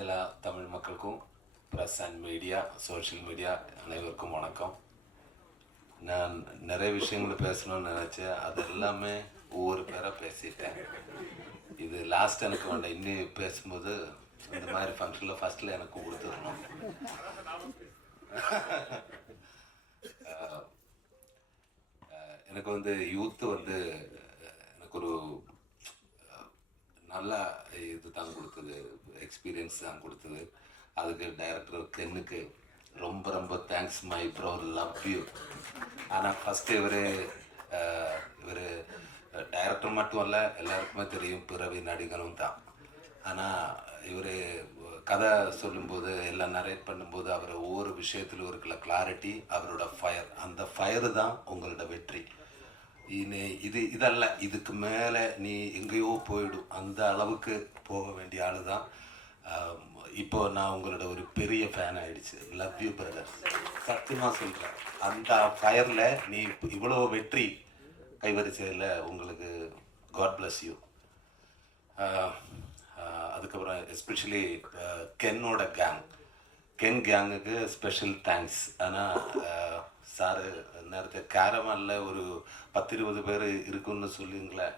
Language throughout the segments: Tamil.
எல்லா தமிழ் மக்களுக்கும் press and media, social media அனைவருக்கும் வணக்கம். நான் நிறைய விஷயங்களை பேசணும்னு நினச்சேன். அது எல்லாமே ஒவ்வொரு பேராக பேசிட்டேன். இது லாஸ்ட் எனக்கு வேண்டாம். இன்னும் பேசும்போது இந்த மாதிரி ஃபங்க்ஷனில் ஃபஸ்ட்டில் எனக்கு கொடுத்துடணும். எனக்கு வந்து யூத்து வந்து எனக்கு ஒரு நல்லா இது தான் கொடுத்தது, எக்ஸ்பீரியன்ஸ் தான் கொடுத்தது. அதுக்கு டைரக்டர் கென்னுக்கு ரொம்ப ரொம்ப thanks my bro, love you. ஆனால் ஃபஸ்ட்டு இவர் டைரக்டர் மட்டும் இல்லை, எல்லாருக்குமே தெரியும் பிறவி நடிகரும் தான். ஆனால் இவர் கதை சொல்லும்போது எல்லாம் நரேட் பண்ணும்போது அவர் ஒவ்வொரு விஷயத்திலும் இருக்கிற கிளாரிட்டி, அவரோட ஃபயர், அந்த ஃபயரு தான் உங்களோட வெற்றி. இதல்ல, இதுக்கு மேலே நீ எங்கேயோ போயிடும், அந்த அளவுக்கு போக வேண்டிய ஆள் தான். இப்போ நான் உங்களோட ஒரு பெரிய ஃபேன் ஆகிடுச்சு. லவ் யூ பிரதர், சத்தியமாக சொல்கிறேன். அந்த ஃபயரில் நீ இவ்வளோ வெற்றி கைவரிசையில் உங்களுக்கு காட் பிளஸ் யூ. அதுக்கப்புறம் எஸ்பெஷலி கென்னோட கென் கேங்குக்கு ஸ்பெஷல் தேங்க்ஸ். ஆனால் சாரு நேரத்தை கேரவானில் ஒரு 10-20 பேர் இருக்குன்னு சொல்லுங்களேன்.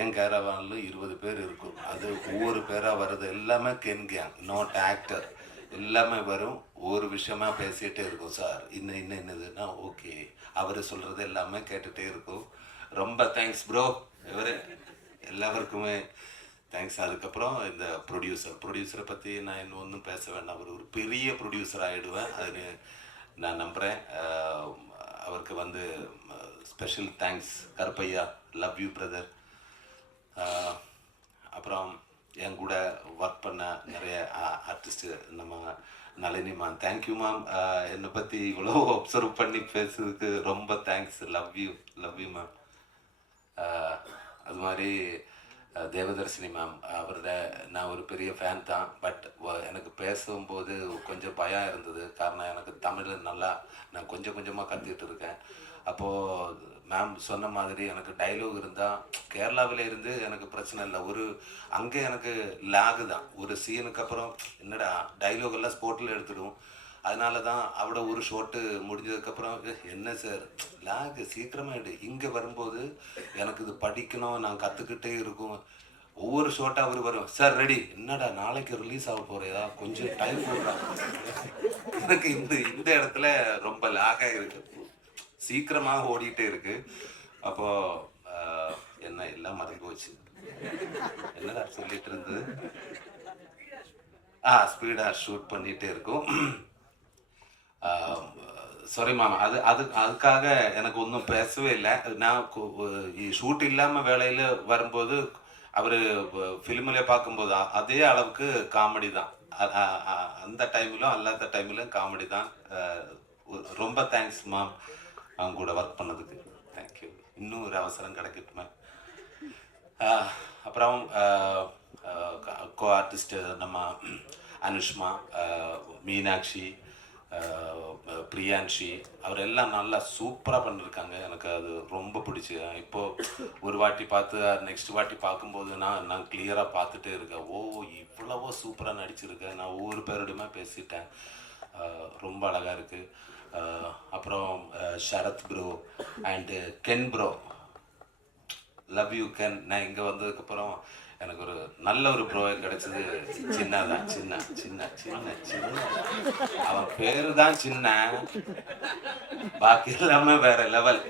என் கேரவானில் 20 பேர் இருக்கும். அது ஒவ்வொரு பேராக வர்றது எல்லாமே கென் கேங், நாட் ஆக்டர். எல்லாமே வரும், ஒவ்வொரு விஷயமா பேசிகிட்டே இருக்கும். சார் என்னதுன்னா ஓகே, அவர் சொல்கிறது எல்லாமே கேட்டுகிட்டே இருக்கும். ரொம்ப தேங்க்ஸ் ப்ரோ. இவர் எல்லாருக்குமே தேங்க்ஸ். அதுக்கப்புறம் இந்த ப்ரொடியூசரை பற்றி நான் இன்னும் ஒன்றும் பேச வேண்டாம். அவர் ஒரு பெரிய ப்ரொடியூசர் ஆகிடுவேன், அது நான் நம்புகிறேன். அவருக்கு வந்து special thanks Karuppaiah, love you brother. அப்புறம் என் கூட ஒர்க் பண்ண நிறைய ஆர்டிஸ்ட்டு, நம்ம நளினி மேம், தேங்க்யூ மேம். என்னை பற்றி இவ்வளோ அப்சர்வ் பண்ணி பேசுறதுக்கு ரொம்ப தேங்க்ஸ். Love you ma'am. அது மாதிரி தேவதர்ஷினி மேம், அவரோட நான் ஒரு பெரிய ஃபேன் தான். பட் எனக்கு பேசும்போது கொஞ்சம் பயம் இருந்தது. காரணம், எனக்கு தமிழ் நல்லா நான் கொஞ்சம் கொஞ்சமாக கற்றுக்கிட்டு இருக்கேன். அப்போது மேம் சொன்ன மாதிரி எனக்கு டைலாக் இருந்தால் கேரளாவில் இருந்து எனக்கு பிரச்சனை இல்லை. அங்கே எனக்கு லேகு தான். ஒரு சீனுக்கு அப்புறம் என்னடா டைலாக் எல்லாம் ஸ்போர்ட்டில் எடுத்துடும். அதனால தான் அவட ஒரு ஷோட்டு முடிஞ்சதுக்கப்புறம் என்ன சார் லேகு சீக்கிரமாகிடு. இங்கே வரும்போது எனக்கு இது படிக்கணும், நான் கற்றுக்கிட்டே இருக்கும். ஒவ்வொரு ஷோட்டாக அவர் வரும், சார் ரெடி, என்னடா நாளைக்கு ரிலீஸ் ஆக போகிறதா, கொஞ்சம் டைம் கொடுக்குறாங்க. எனக்கு இந்த இடத்துல ரொம்ப லேகாக இருக்கு, சீக்கிரமாக ஓடிட்டே இருக்கு. அப்போது என்ன எல்லாம் மறந்து போச்சு. என்னடா சொல்லிட்டு இருந்தது, ஸ்பீடாக ஷூட் பண்ணிகிட்டே இருக்கும். சாரி மேம், அதுக்காக எனக்கு ஒன்றும் பேசவே இல்லை. நான் ஷூட் இல்லாமல் வேலையில் வரும்போது அவர் ஃபிலிமில் பார்க்கும்போது அதே அளவுக்கு காமெடி தான். அந்த டைமிலும் அல்லாத டைமிலும் காமெடி தான். ரொம்ப தேங்க்ஸ் மேம் அவங்க கூட ஒர்க் பண்ணதுக்கு. தேங்க்யூ. இன்னும் ஒரு அவசரம் கிடைக்கட்டுமே. அப்புறம் கோ ஆர்டிஸ்ட்டு நம்ம அனுஷ்மா, மீனாட்சி, பிரியான்ஷி, அவரெல்லாம் நல்லா சூப்பராக பண்ணியிருக்காங்க. எனக்கு அது ரொம்ப பிடிச்சி. இப்போது ஒரு வாட்டி பார்த்து நெக்ஸ்ட் வாட்டி பார்க்கும்போது நான் கிளியராக பார்த்துட்டே இருக்கேன். இவ்வளவோ சூப்பராக நடிச்சிருக்கேன். நான் ஒவ்வொரு பேரோடையுமே பேசிட்டேன். ரொம்ப அழகாக இருக்குது. அப்புறம் Sharath bro and Ken bro, love you Ken. நான் இங்கே வந்ததுக்கப்புறம் எனக்கு ஒரு நல்ல ஒரு ப்ரோவை கிடைச்சது. சின்ன அவன் பேரு தான் சின்ன, பாக்கி எல்லாமே வேற லெவல்.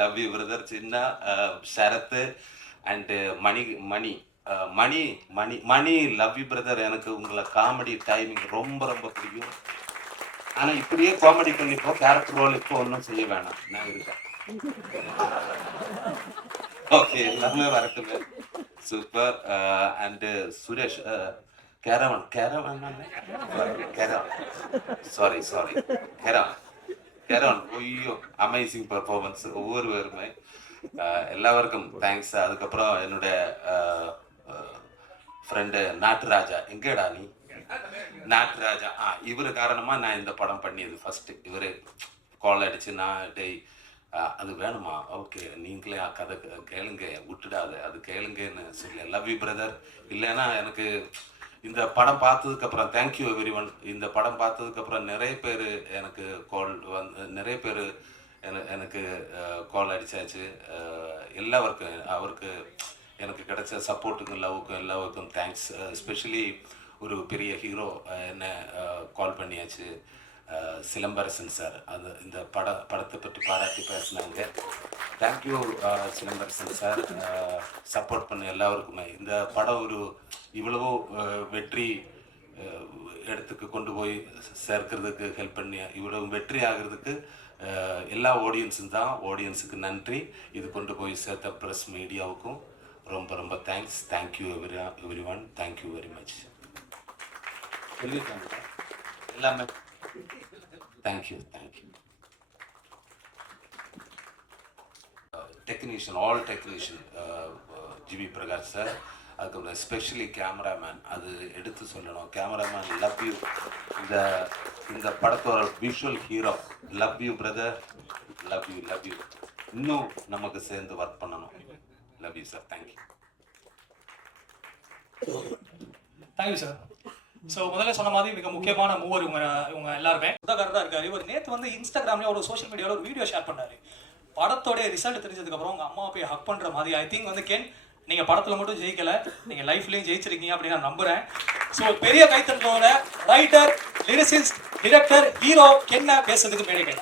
லவ் யூ பிரதர் சின்ன. Sharath and Mani love you brother. எனக்கு உங்களை காமெடி டைமிங் ரொம்ப ரொம்ப பிடிக்கும். ஆனால் இப்படியே காமெடி பண்ணிப்போ, கேரக்டர் ரோல் இப்போ ஒன்றும் செய்ய வேணாம், நான் இருக்கேன். ஓகே, எல்லாமே வரட்டுங்க. சூப்பர். அண்டு சுரேஷ், கேரவன் ஐயோ, அமேசிங் பர்ஃபார்மன்ஸ் ஒவ்வொருவருமே. எல்லாருக்கும் தேங்க்ஸ். அதுக்கப்புறம் என்னுடைய ஃப்ரெண்டு நாட்டுராஜா, எங்கேடா நீ நாட்டுராஜா, இவர் காரணமாக நான் இந்த படம் பண்ணியது ஃபஸ்ட்டு. இவர் கால் அடிச்சு, நான் டேய் அது வேணுமா, ஓகே நீங்களே கதை கேளுங்க, விட்டுடாத அது கேளுங்கன்னு சொல்லி லவ் யூ பிரதர். இல்லைன்னா எனக்கு இந்த படம் பார்த்ததுக்கப்புறம் தேங்க்யூ எவ்ரி ஒன். இந்த படம் பார்த்ததுக்கப்புறம் நிறைய பேர் எனக்கு கால் நிறைய பேர் எனக்கு கால் அடித்தாச்சு. எல்லாருக்கும் அவருக்கு எனக்கு கிடைச்ச சப்போர்ட்டுக்கும் லவ்வுக்கும் எல்லாருக்கும் தேங்க்ஸ். எஸ்பெஷலி ஒரு பெரிய ஹீரோ என்ன கால் பண்ணியாச்சு, சிலம்பரசன் சார். அது இந்த படத்தை பற்றி பாராட்டி பேசினாங்க. தேங்க்யூ சிலம்பரசன் சார், சப்போர்ட் பண்ண எல்லாருக்குமே. இந்த படம் ஒரு இவ்வளவோ வெற்றி இடத்துக்கு கொண்டு போய் சேர்க்கிறதுக்கு ஹெல்ப் பண்ணி இவ்வளவு வெற்றி ஆகிறதுக்கு எல்லா ஆடியன்ஸும் தான். ஆடியன்ஸுக்கு நன்றி. இது கொண்டு போய் சேர்த்த ப்ரெஸ் மீடியாவுக்கும் ரொம்ப ரொம்ப thanks. Thank you everyone. Thank you very much. சொல்லியிருக்காங்க எல்லாமே. Thank you. Technician, all technician, GV Prakash sir, அதுக்கப்புறம் எஸ்பெஷலி கேமராமேன். அது எடுத்து சொல்லணும், கேமராமேன் லவ் யூ. இந்த படத்தோட visual hero, love you brother, love you. இன்னும் நமக்கு சேர்ந்து ஒர்க் பண்ணணும். Love you sir. Thank you sir. So முதல்ல சொன்ன மாதிரி மிக முக்கியமான மூவர் இவங்க எல்லாருமே சுதாகர் தான் இருக்காரு. இவர் நேற்று வந்து இன்ஸ்டாகிராம்லேயே ஒரு சோஷியல் மீடியாவில் ஒரு வீடியோ ஷேர் பண்ணாரு. படத்தோடைய ரிசல்ட் தெரிஞ்சதுக்கப்புறம் உங்கள் அம்மா போய் ஹக் பண்ணுற மாதிரி. ஐ திங்க் வந்து கேன் நீங்கள் படத்தில் மட்டும் ஜெயிக்கலை, நீங்கள் லைஃப்லேயும் ஜெயிச்சிருக்கீங்க அப்படின்னு நான் நம்புகிறேன். ஸோ பெரிய கைத்தட்டலோட ரைட்டர், லிரிசிஸ்ட், டிரெக்டர், ஹீரோ கென்ன பேசுறதுக்கு மேடைகள்.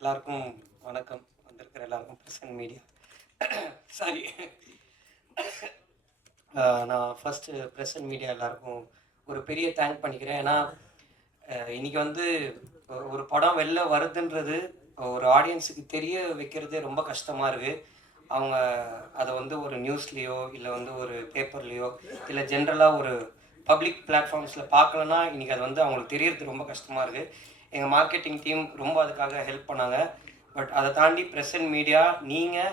எல்லாருக்கும் வணக்கம். வந்திருக்கிற எல்லாருக்கும் பிரசன்ட் மீடியா சாரி, நான் ஃபஸ்ட்டு பிரசன்ட் மீடியா எல்லாருக்கும் ஒரு பெரிய தேங்க் பண்ணிக்கிறேன். ஏன்னா இன்றைக்கி வந்து ஒரு படம் வெளில வருதுன்றது ஒரு ஆடியன்ஸுக்கு தெரிய வைக்கிறதே ரொம்ப கஷ்டமாக இருக்குது. அவங்க அதை வந்து ஒரு நியூஸ்லேயோ இல்லை வந்து ஒரு பேப்பர்லேயோ இல்லை ஜென்ரலாக ஒரு பப்ளிக் பிளாட்ஃபார்ம்ஸில் பார்க்கலன்னா இன்றைக்கி அது வந்து அவங்களுக்கு தெரியறது ரொம்ப கஷ்டமாக இருக்குது. எங்கள் மார்க்கெட்டிங் டீம் ரொம்ப அதுக்காக ஹெல்ப் பண்ணாங்க. பட் அதை தாண்டி பிரசன்ட் மீடியா நீங்கள்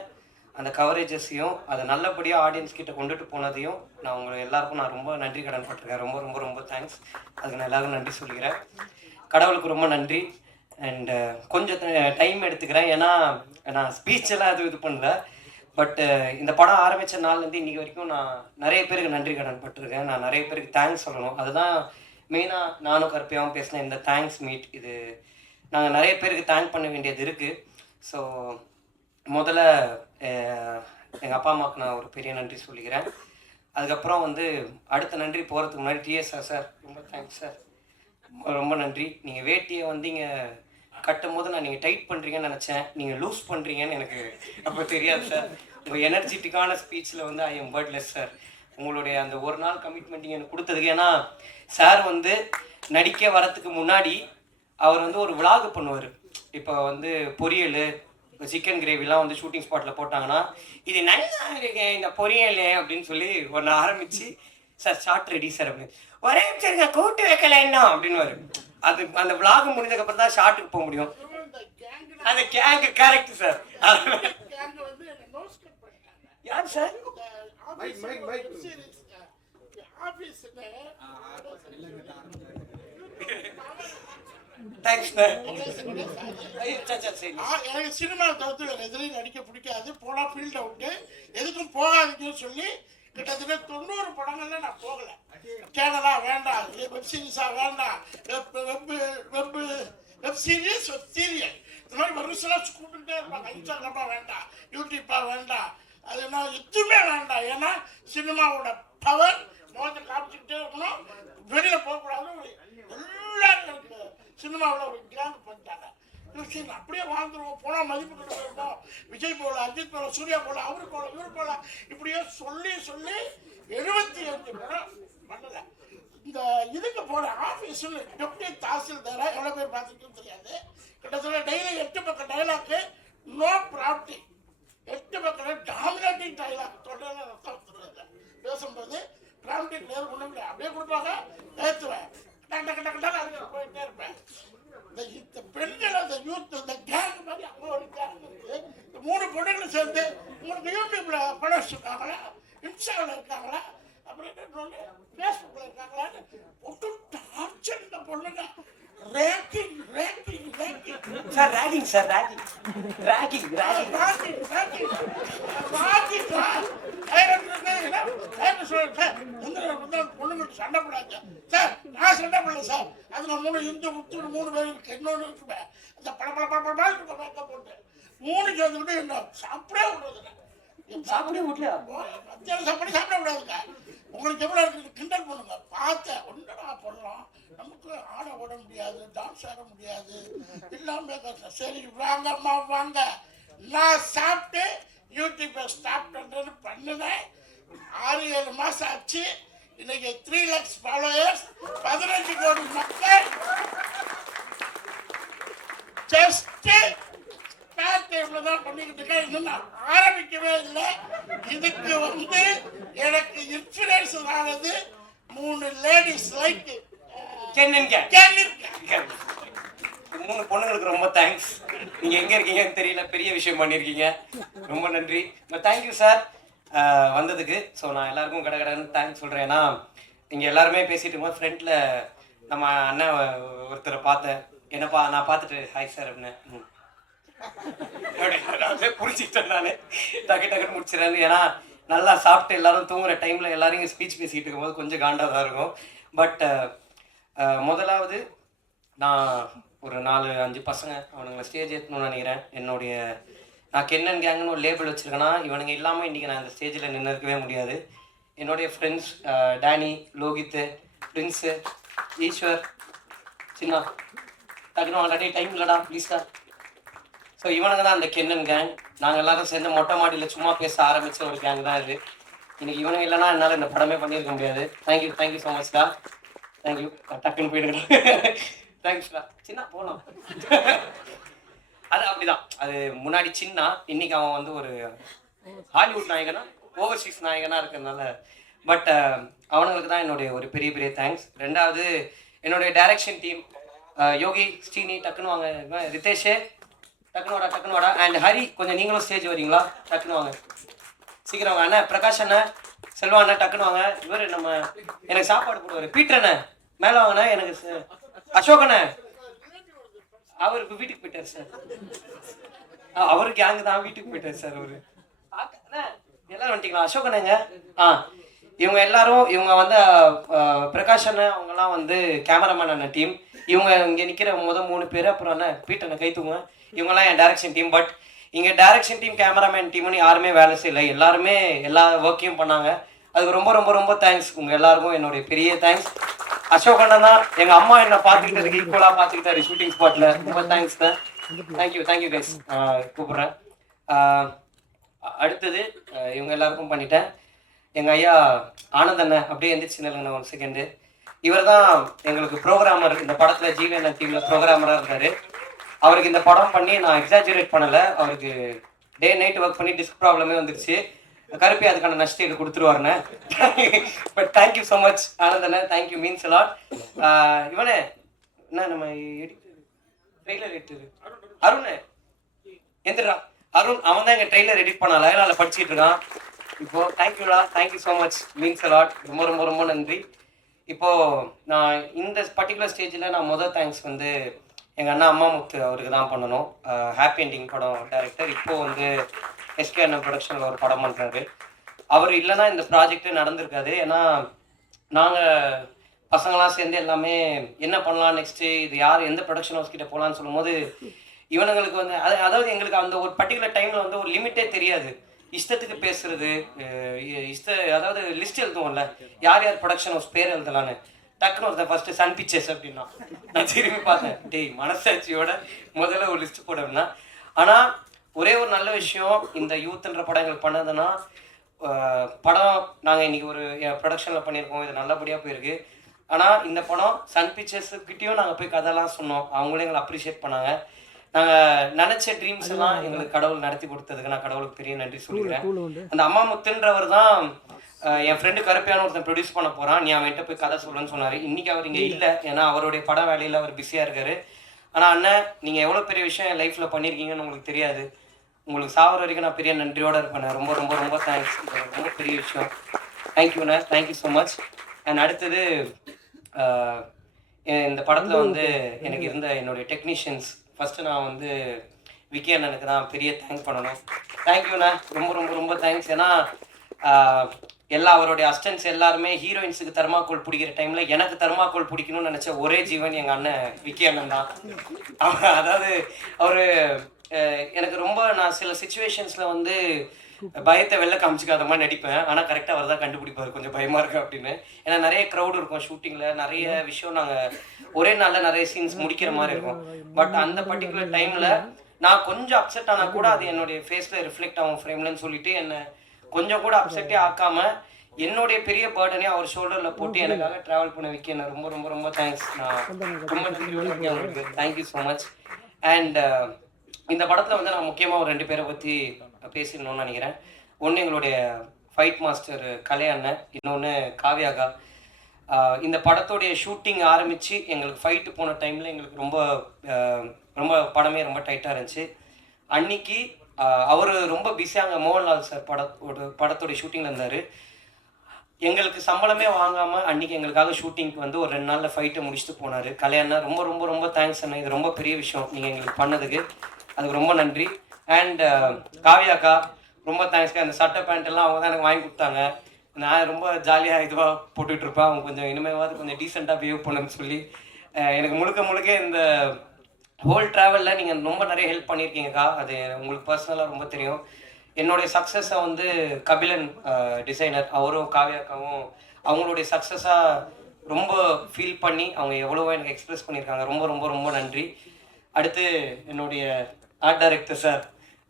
அந்த கவரேஜஸையும் அதை நல்லபடியாக ஆடியன்ஸ் கிட்ட கொண்டுட்டு போனதையும் நான் உங்களை எல்லாருக்கும் நான் ரொம்ப நன்றி கடன் பட்டிருக்கேன். ரொம்ப ரொம்ப ரொம்ப தேங்க்ஸ். அதுக்கு நான் எல்லாருக்கும் நன்றி சொல்லிக்கிறேன். கடவுளுக்கு ரொம்ப நன்றி. அண்டு கொஞ்சம் டைம் எடுத்துக்கிறேன், ஏன்னா நான் ஸ்பீச்செல்லாம் இது பண்ணல. பட் இந்த படம் ஆரம்பித்த நாள்லேருந்து இன்றைக்கி வரைக்கும் நான் நிறைய பேருக்கு நன்றி கடன் பட்டிருக்கேன். நான் நிறைய பேருக்கு தேங்க்ஸ் சொல்லணும். அதுதான் மெயினாக நானும் கற்பியாகவும் பேசினேன் இந்த தேங்க்ஸ் மீட். இது நாங்கள் நிறைய பேருக்கு தேங்க் பண்ண வேண்டியது இருக்குது. ஸோ முதல்ல எங்கள் அப்பா அம்மாவுக்கு நான் ஒரு பெரிய நன்றி சொல்லிக்கிறேன். அதுக்கப்புறம் வந்து அடுத்த நன்றி போகிறதுக்கு முன்னாடி டிஎஸ்ஆர் சார், ரொம்ப தேங்க்ஸ் சார், ரொம்ப நன்றி. நீங்கள் வேட்டியை வந்து இங்கே கட்டும் போது நான் நீங்கள் டைட் பண்ணுறீங்கன்னு நினச்சேன், நீங்கள் லூஸ் பண்ணுறீங்கன்னு எனக்கு அப்போ தெரியாது சார். உங்கள் எனர்ஜெட்டிக்கான ஸ்பீச்சில் வந்து ஐ எம் வேர்ட்லெஸ் சார். உங்களுடைய அந்த ஒரு நாள் கமிட்மெண்ட்டிங் எனக்கு கொடுத்ததுக்கு. ஏன்னா சார் வந்து நடிக்க வரத்துக்கு முன்னாடி அவர் வந்து ஒரு விளாக் பண்ணுவார். இப்போ வந்து பொரியல், சிக்கன் கிரேவிலாம் வந்து ஷூட்டிங் ஸ்பாட்டில் போட்டாங்கன்னா இது நல்லா இருக்கு இந்த பொரியல் அப்படின்னு சொல்லி ஒன்று ஆரம்பித்து, சார் ஷார்ட் ரெடி சார் அப்படின்னு, ஒரே சரிங்க கூட்டு வைக்கல என்ன அப்படின்னு வரும். அது அந்த விளாக் முடிஞ்சதுக்கப்புறம் தான் ஷார்ட்டுக்கு போக முடியும். அந்த கேங்கு கரெக்ட் சார். யார் சார்? எனக்கு சினிமா தவிர்த்து வேறு எதுலையும் நடிக்க பிடிக்காது. போனால் ஃபீல்ட் அவுட்டு, எதுக்கும் போகாதுன்னு சொல்லி கிட்டத்தட்ட 90 படங்கள்ல நான் போகலை. கேனலா வேண்டாம், வெப் சீரிஸாக வேண்டாம், வெப் சீரியஸ், வெப் சீரியல் இந்த மாதிரி வருஷம்லாம் கூப்பிட்டுட்டே இருப்பாங்க. இன்ஸ்டாகிராமா வேண்டாம், யூடியூப்பா வேண்டாம், அது நான் எதுவுமே வேண்டாம். ஏன்னா சினிமாவோட பவர் முகத்தை காமிச்சுக்கிட்டே இருக்கணும், வெளியில் போகக்கூடாது. எல்லாரும் எனக்கு சினிமாவில் ஒரு கிராண்ட் பண்ணிட்டாங்க. சரி அப்படியே வாழ்ந்துருவோம், போனால் மதிப்பு கொண்டு போயிருப்போம், விஜய் போல, அஜித் போல, சூர்யா போல, அவரு போல, இவரு போல, இப்படியே சொல்லி 75 படம் பண்ணல. இந்த இதுக்கு போன ஆஃபீஸில் டெப்டி தாசில்தாரா எவ்வளோ பேர் பார்த்துருக்குன்னு தெரியாது. கிட்டத்தட்ட டெய்லி 8 பக்கம் டைலாக்கு, நோ ப்ராப்டி, 8 பக்கம் டாமினேட்டிங் டைலாக் தொடர்ந்து பேசும்போது ப்ராப்டிக் நேரம் ஒன்றும் இல்லை, அப்படியே கொடுப்பாங்க, ஏற்றுவேன், போயிட்டே இருப்பேன். இந்த பெண்கள், அந்த யூத், இந்த கேங் மாதிரி அங்கே ஒரு கேங் இருக்குது. இந்த 3 பொண்ணுங்களும் சேர்ந்து உங்களுக்கு யூடியூப்ல படம் வச்சுருக்காங்களா, இன்ஸ்டாவில் இருக்காங்களா, அப்படின்னு ஃபேஸ்புக்கில் இருக்காங்களான்னு ஒட்டு டார்ச்சர் பொண்ணுங்க racking racking racking sir ragging sir ragging ragging ragging rocking rocking rocking sir பொண்ணுங்களுக்கு சண்டை போடாது சார். நான் சண்டை போடல சார். அது நான் 3 இந்து முத்து 3 பேர் இருக்கு. இன்னொன்று இருக்குமே அந்த பட போட்டு 3 சேர்ந்துக்கிட்டு என்ன சாப்பிடவே விடுறதுங்க. சாப்பிடவே விடலையா? மத்தியான சாப்பாடு சாப்பிட விடாதுங்க. உங்களுக்கு எவ்வளோ இருக்குது கிண்டல் பண்ணுங்க. பார்த்தேன் ஒன்றா பண்ணலாம். நமக்கு ஆட ஓட முடியாது, டான்ஸ் ஆட முடியாது, எல்லாமே கஷ்டம். சரி வாங்கம்மா வாங்க. நான் சாப்பிட்டு யூடியூப்பை ஸ்டார்ட் பண்ணுறது பண்ணினேன். 6-7 மாதம் ஆச்சு. இன்னைக்கு 3 lakhs ஃபாலோயர்ஸ், 15 கோடி மக்கள். ஜஸ்ட்டு டைம்ல தான் பண்ணிக்கிட்டு இருக்கேன். இன்னும் நான் ஆரம்பிக்கவே இல்லை. இதுக்கு வந்து எனக்கு இன்ஃபுளுன்ஸ் ஆனது 3 லேடிஸ் லைக் கேன்னுங்க 3 பொண்ணுங்களுக்கு ரொம்ப தேங்க்ஸ். நீங்க எங்க இருக்கீங்கன்னு தெரியல, பெரிய விஷயம் பண்ணியிருக்கீங்க. ரொம்ப நன்றி. தேங்க்யூ சார் வந்ததுக்கு. ஸோ நான் எல்லாருக்கும் கடகடன்னு தேங்க்ஸ் சொல்கிறேன். ஏன்னா இங்கே எல்லாருமே பேசிட்டு இருக்கும்போது ஃப்ரெண்டில் நம்ம அண்ணன் ஒருத்தரை பார்த்தேன். என்னப்பா நான் பார்த்துட்டு ஹாய் சார் அப்படின்னு புரிஞ்சுக்கிட்டேன். நான் டக்குன்னு முடிச்சிடறேன். ஏன்னா நல்லா சாப்பிட்டு எல்லாரும் தூங்குற டைமில் எல்லாரும் ஸ்பீச் பேசிக்கிட்டு இருக்கும்போது கொஞ்சம் காண்டாக தான் இருக்கும். பட் முதலாவது நான் ஒரு 4-5 பசங்க அவனுங்களை ஸ்டேஜ் ஏற்றணும்னு நினைக்கிறேன். என்னுடைய நான் கென்னன் கேங்னு ஒரு லேபிள் வச்சுருக்கேன்னா இவனுங்க இல்லாமல் இன்றைக்கி நான் இந்த ஸ்டேஜில் நின்று இருக்கவே முடியாது. என்னுடைய ஃப்ரெண்ட்ஸ் டேனி, லோகித்து, பிரின்ஸு, ஈஸ்வர், சின்ன டக்குன்னு ஆல்ரெடி டைம் இல்லைடா ப்ளீஸ்டா. ஸோ இவனுங்க தான் அந்த கென்னன் கேங். நாங்கள் எல்லாரும் சேர்ந்து மொட்டை மாடியில் சும்மா பேச ஆரம்பித்த ஒரு கேங் தான் இது. இன்றைக்கி இவனுங்க இல்லைனா என்னால் இந்த படமே பண்ணியிருக்க முடியாது. தேங்க்யூ ஸோ மச்டா. தேங்க்யூ. டக்குன்னு போயிடுங்க. தேங்க்ஸ்டா. சின்ன போகலாம். அது அப்படிதான். அது முன்னாடி சின்ன, இன்னைக்கு அவன் வந்து ஒரு ஹாலிவுட் நாயகனா ஓவர்சீஸ் நாயகனா இருக்கிறதுனால. பட் அவனுங்களுக்கு தான் என்னுடைய ஒரு பெரிய பெரிய தேங்க்ஸ். ரெண்டாவது என்னுடைய டைரக்ஷன் டீம் யோகி, ஸ்ரீனி டக்குன்னு வாங்க, ரிதேஷே டக்குன்னு வாடா அண்ட் ஹரி கொஞ்சம் நீங்களும் ஸ்டேஜ் வரீங்களா? டக்குன்னு வாங்க சீக்கிரம் வாங்க. அண்ணா பிரகாஷ் அண்ணா, செல்வா அண்ணா டக்குன்னு வாங்க. இவர் நம்ம எனக்கு சாப்பாடு போடுவார். பீட்டர் அண்ணா மேலே வாங்கண்ணா. எனக்கு அசோக் அண்ணா அவருக்கு வீட்டுக்கு போயிட்டார் சார். அவரு கேங்கு தான் வீட்டுக்கு போயிட்டார் சார். அவரு எல்லாரும் வந்துட்டீங்களா? அசோக் அண்ணாங்க. இவங்க எல்லாரும் இவங்க வந்து பிரகாஷ் அண்ணன் அவங்கெல்லாம் வந்து கேமராமேன் அண்ணன் டீம். இவங்க இங்கே நிற்கிற 3 பேர். அப்புறம் அண்ணன் பீட்டர் அண்ணன் கை தூங்க. இவங்கெல்லாம் என் டைரக்ஷன் டீம். பட் இங்கே டைரக்ஷன் டீம் கேமராமேன் டீம்னு யாருமே வேலை செய்யலை. எல்லாருமே எல்லா ஒர்க்கையும் பண்ணாங்க. அதுக்கு ரொம்ப ரொம்ப ரொம்ப தேங்க்ஸ். உங்கள் எல்லாருக்கும் என்னுடைய பெரிய தேங்க்ஸ். அசோக் அண்ணன் தான் எங்கள் அம்மா என்னை பார்த்துக்கிட்டதுக்கு ஈக்குவலாக பார்த்துக்கிட்டாரு ஷூட்டிங் ஸ்பாட்டில். ரொம்ப தேங்க்ஸ் தான். Thank you guys. கூப்பிட்றேன். அடுத்தது இவங்க எல்லாருக்கும் பண்ணிட்டேன். எங்கள் ஐயா ஆனந்த் அண்ணன் அப்படியே எந்திரிச்சு நில்லுங்கண்ணா 1 செகண்டு. இவர் தான் எங்களுக்கு ப்ரோக்ராமர். இந்த படத்தில் ஜீவன் டீமில் ப்ரோக்ராமராக இருந்தார். அவருக்கு இந்த படம் பண்ணி நான் எக்ஸாஜுரேட் பண்ணலை. அவருக்கு டே நைட் ஒர்க் பண்ணி டிஸ்க் ப்ராப்ளமே வந்துருச்சு. கருப்பி அதுக்கான நஷ்டம் கொடுத்துருவாருண்ணே. பட் தேங்க்யூ ஸோ மச் ஆனந்தண்ணே. Thank you means a lot. இவனே என்ன நம்ம ட்ரெய்லர் எடிட்டர் அருண் எந்திரா. அருண் அவன் தான் எங்கள் ட்ரெய்லர் எடிட் பண்ண லயனால படிச்சுட்டு இருக்கான் இப்போ. தேங்க்யூடா. Thank you so much means a lot. ரொம்ப ரொம்ப ரொம்ப நன்றி. இப்போது நான் இந்த பர்டிகுலர் ஸ்டேஜில் நான் முதல் தேங்க்ஸ் வந்து எங்கள் அண்ணா அம்மா முத்து அவருக்கு தான் பண்ணணும். ஹாப்பி எண்டிங் படம் டைரக்டர். இப்போது வந்து எஸ்கே அண்ணன் ப்ரொடக்ஷனில் ஒரு படம் பண்ணுறாரு. அவர் இல்லைன்னா இந்த ப்ராஜெக்டே நடந்திருக்காது. ஏன்னா நாங்கள் பசங்களாம் சேர்ந்து எல்லாமே என்ன பண்ணலாம் நெக்ஸ்ட்டு, இது யார் எந்த ப்ரொடக்ஷன் ஹவுஸ் கிட்டே போகலான்னு சொல்லும்போது இவனுங்களுக்கு வந்து அதாவது எங்களுக்கு அந்த ஒரு பர்டிகுலர் டைமில் வந்து ஒரு லிமிட்டே தெரியாது. இஷ்டத்துக்கு பேசுறது, அதாவது லிஸ்ட் எழுதுவோம்ல யார் யார் ப்ரொடக்ஷன் ஹவுஸ் பேர் எழுதலான்னு. டக்குன்னு ஒருத்தர் ஃபர்ஸ்ட் சன் பிக்சர்ஸ் அப்படின்னா நான் திரும்பி பார்த்தேன். டேய் மனசாட்சியோட முதல்ல ஒரு லிஸ்ட் போடுவேன்னா. ஆனால் ஒரே ஒரு நல்ல விஷயம் இந்த யூத்ன்ற படம் எங்களுக்கு பண்ணதுன்னா, படம் நாங்கள் இன்றைக்கி ஒரு ப்ரொடக்ஷனில் பண்ணியிருக்கோம். இது நல்லபடியாக போயிருக்கு. ஆனால் இந்த படம் சன் பிக்சர்ஸுக்கிட்டேயும் நாங்கள் போய் கதையெல்லாம் சொன்னோம். அவங்களே எங்களை அப்ரிஷியேட் பண்ணாங்க. நாங்கள் நினச்ச ட்ரீம்ஸ் எல்லாம் எங்களுக்கு கடவுள் நடத்தி கொடுத்ததுக்கு நான் கடவுளுக்கு பெரிய நன்றி சொல்லிக்கிறேன். அந்த அம்மா முத்துன்றவர் தான் என் ஃப்ரெண்டு கருப்பையான ஒருத்தன் ப்ரொடியூஸ் பண்ண போகிறான், நீ அவன்கிட்ட போய் கதை சொல்லுன்னு சொன்னார். இன்றைக்கி அவர் இங்கே இல்லை, ஏன்னா அவருடைய படம் வேலையில் அவர் பிஸியாக இருக்கார். ஆனால் அண்ணன் நீங்கள் எவ்வளோ பெரிய விஷயம் என் லைஃப்பில் பண்ணியிருக்கீங்கன்னு உங்களுக்கு தெரியாது. உங்களுக்கு சாவர வரைக்கும் நான் பெரிய நன்றியோடு இருப்பேன். ரொம்ப ரொம்ப ரொம்ப தேங்க்ஸ். ரொம்ப பெரிய விஷயம். தேங்க்யூண்ணே. Thank you so much. அண்ட் அடுத்தது இந்த படத்தில் வந்து எனக்கு இருந்த என்னுடைய டெக்னீஷியன்ஸ் ஃபஸ்ட்டு நான் வந்து விக்கி அண்ணனுக்கு தான் பெரிய தேங்க் பண்ணணும். தேங்க்யூண்ணா, ரொம்ப ரொம்ப ரொம்ப தேங்க்ஸ். ஏன்னா எல்லா அவருடைய அசிஸ்டன்ஸ் எல்லாருமே ஹீரோயின்ஸுக்கு தெர்மாக்கோல் பிடிக்கிற டைமில் எனக்கு தெர்மாக்கோல் பிடிக்கணும்னு நினச்ச ஒரே ஜீவன் எங்கள் அண்ணன் விக்கி அண்ணன் தான். அதாவது அவர் எனக்கு ரொம்ப, நான் சில சுச்சுவேஷன்ஸில் வந்து பயத்தை வெளில காமிச்சிக்காத மாதிரி நடிப்பேன். ஆனால் கரெக்டாக அவர் தான் கண்டுபிடிப்பார் கொஞ்சம் பயமாக இருக்கு அப்படின்னு. ஏன்னா நிறைய க்ரௌடு இருக்கும் ஷூட்டிங்கில், நிறைய விஷயம் நாங்கள் ஒரே நாளில் நிறைய சீன்ஸ் முடிக்கிற மாதிரி இருக்கும். பட் அந்த பர்டிகுலர் டைமில் நான் கொஞ்சம் அப்செட் ஆனால் கூட அது என்னுடைய ஃபேஸில் ரிஃப்ளெக்ட் ஆகும் ஃப்ரேம்லன்னு சொல்லிட்டு என்னை கொஞ்சம் கூட அப்செட்டே ஆக்காமல் என்னுடைய பெரிய பேர்டனே அவர் ஷோல்டரில் போட்டு எனக்காக ட்ராவல் பண்ண வைக்க என்ன ரொம்ப ரொம்ப ரொம்ப தேங்க்ஸ். நான் ரொம்ப நன்றியோடு இருக்கேன் உங்களுக்கு. Thank you so much. அண்ட் இந்த படத்தில் வந்து நான் முக்கியமாக ஒரு 2 பேரை பற்றி பேசிடணும்னு நினைக்கிறேன். ஒன்று எங்களுடைய ஃபைட் மாஸ்டர் கலை அண்ணன், இன்னொன்று காவ்யாகா. இந்த படத்தோடைய ஷூட்டிங் ஆரம்பித்து எங்களுக்கு ஃபைட்டு போன டைமில் எங்களுக்கு ரொம்ப ரொம்ப படமே ரொம்ப டைட்டாக இருந்துச்சு. அன்னைக்கு அவர் ரொம்ப பிஸியாங்க, மோகன்லால் சார் படத்தோடைய ஷூட்டிங்கில் இருந்தார். எங்களுக்கு சம்பளமே வாங்காமல் அன்றைக்கி எங்களுக்காக ஷூட்டிங்க்கு வந்து ஒரு 2 நாளில் ஃபைட்டை முடிச்சுட்டு போனார். கல்யாணம் ரொம்ப ரொம்ப ரொம்ப தேங்க்ஸ் அண்ணா, இது ரொம்ப பெரிய விஷயம் நீங்கள் எங்களுக்கு பண்ணதுக்கு, அதுக்கு ரொம்ப நன்றி. அண்ட் காவ்யாக்கா ரொம்ப தேங்க்ஸ்க்கா. அந்த சட்டை பேண்ட் எல்லாம் அவங்க தான் எனக்கு வாங்கி கொடுத்தாங்க. நான் ரொம்ப ஜாலியாக இதுவாக போட்டுட்ருப்பேன். அவங்க கொஞ்சம் இனிமேவாது கொஞ்சம் டீசெண்டாக பிஹேவ் பண்ணுன்னு சொல்லி எனக்கு முழுக்க இந்த ஹோல் ட்ராவலில் நீங்கள் ரொம்ப நிறைய ஹெல்ப் பண்ணியிருக்கீங்கக்கா. அது உங்களுக்கு பர்சனலாக ரொம்ப தெரியும். என்னுடைய சக்ஸஸை வந்து கபிலன் டிசைனர் அவரும் காவ்யாக்காவும் அவங்களுடைய சக்ஸஸாக ரொம்ப ஃபீல் பண்ணி அவங்க எவ்வளவோ எனக்கு எக்ஸ்பிரஸ் பண்ணியிருக்காங்க. ரொம்ப ரொம்ப ரொம்ப நன்றி. அடுத்து என்னுடைய art director sir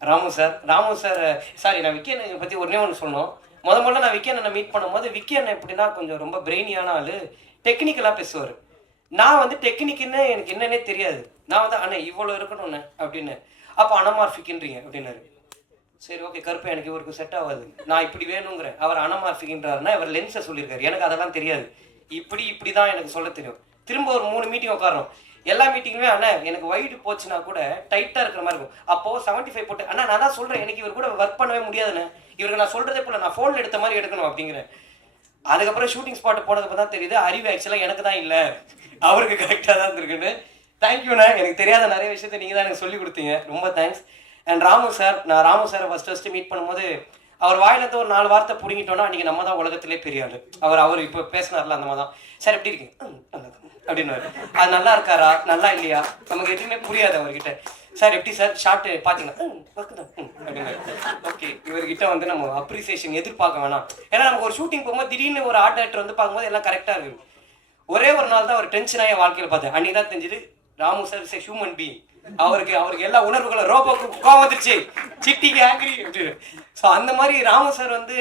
Ramu sir sorry, நான் விக்கி அண்ணனை பற்றி ஒன்று சொல்லணும். முதல்ல நான் விக்கி அண்ணனை மீட் பண்ணும்போது விக்கி அண்ணன் எப்படின்னா கொஞ்சம் ரொம்ப பிரெயினியான ஆள், டெக்னிக்கலாக பேசுவார். நான் வந்து டெக்னிக்குன்னு எனக்கு என்னன்னே தெரியாது. நான் வந்து அண்ணன் இவ்வளோ இருக்கணும்ண்ணே அப்படின்னு, அப்போ அனமார்ஃபிக்ன்றீங்க அப்படின்னாரு. சரி ஓகே, கருப்பு எனக்கு இவருக்கு செட் ஆகாது, நான் இப்படி வேணுங்கிறேன். அவர் அனமார்ஃபிக்ன்றாருன்னா இவர் லென்ஸை சொல்லியிருக்காரு, எனக்கு அதெல்லாம் தெரியாது. இப்படி தான் எனக்கு சொல்ல தெரியும். திரும்ப ஒரு 3 மீட்டிங் உட்காரோம். எல்லா மீட்டிங்குமே அண்ணா எனக்கு வைடு போச்சுன்னா கூட டைட்டாக இருக்கிற மாதிரி இருக்கும். அப்போது 75 போட்டு அண்ணா நான் தான் சொல்கிறேன், எனக்கு இவர் கூட ஒர்க் பண்ணவே முடியாதுண்ணே, இவருக்கு நான் சொல்கிறதே போல நான் ஃபோனில் எடுத்த மாதிரி எடுக்கணும் அப்படிங்கிறேன். அதுக்கப்புறம் ஷூட்டிங் ஸ்பாட்டு போனதுக்கு தான் தெரியுது அறிவு ஆக்சுவலாக எனக்கு தான் இல்லை, அவருக்கு கரெக்டாக தான் இருந்திருக்குன்னு. தேங்க்யூண்ணே, எனக்கு தெரியாத நிறைய விஷயத்த நீங்கள் தான் எனக்கு சொல்லி கொடுத்தீங்க, ரொம்ப தேங்க்ஸ். அண்ட் ராமு சார், நான் ராமு சாரை ஃபஸ்ட்டு மீட் பண்ணும்போது அவர் வாயிலேருந்து ஒரு 4 வார்த்தை பிடிங்கிட்டோன்னா அன்றைக்கி நம்ம தான் உலகத்திலே பெரிய ஆள். அவர் இப்போ பேசினார்ல அந்த மாதிரி தான். சார் எப்படி இருக்கு அப்படின்னு, அது நல்லா இருக்காரா நல்லா இல்லையா நமக்கு எதுவுமே புரியாது அவர்கிட்ட. சார் எப்படி சார் ஷார்ட்டு பார்த்தீங்கன்னா அப்படின்னு. ஓகே, இவர்கிட்ட வந்து நம்ம அப்ரிசியேஷன் எதிர்பார்க்க வேணாம். ஏன்னா நமக்கு ஒரு ஷூட்டிங் போகும்போது திடீர்னு ஒரு ஆர்ட் டைரக்டர் வந்து பார்க்கும்போது எல்லாம் கரெக்டாக இருக்குது. ஒரே ஒரு நாள் தான் ஒரு டென்ஷனாக என் வாழ்க்கையில் பார்த்தேன். அன்றைக்கி தான் தெரிஞ்சுது Ramu sir is a human being. அவருக்கு எல்லா உணர்வுகளும், ரோபோக்கு கோவம் வந்துருச்சு, சிட்டிக்கு ஆங்கிரி அப்படின்னு. ஸோ அந்த மாதிரி ராமு சார் வந்து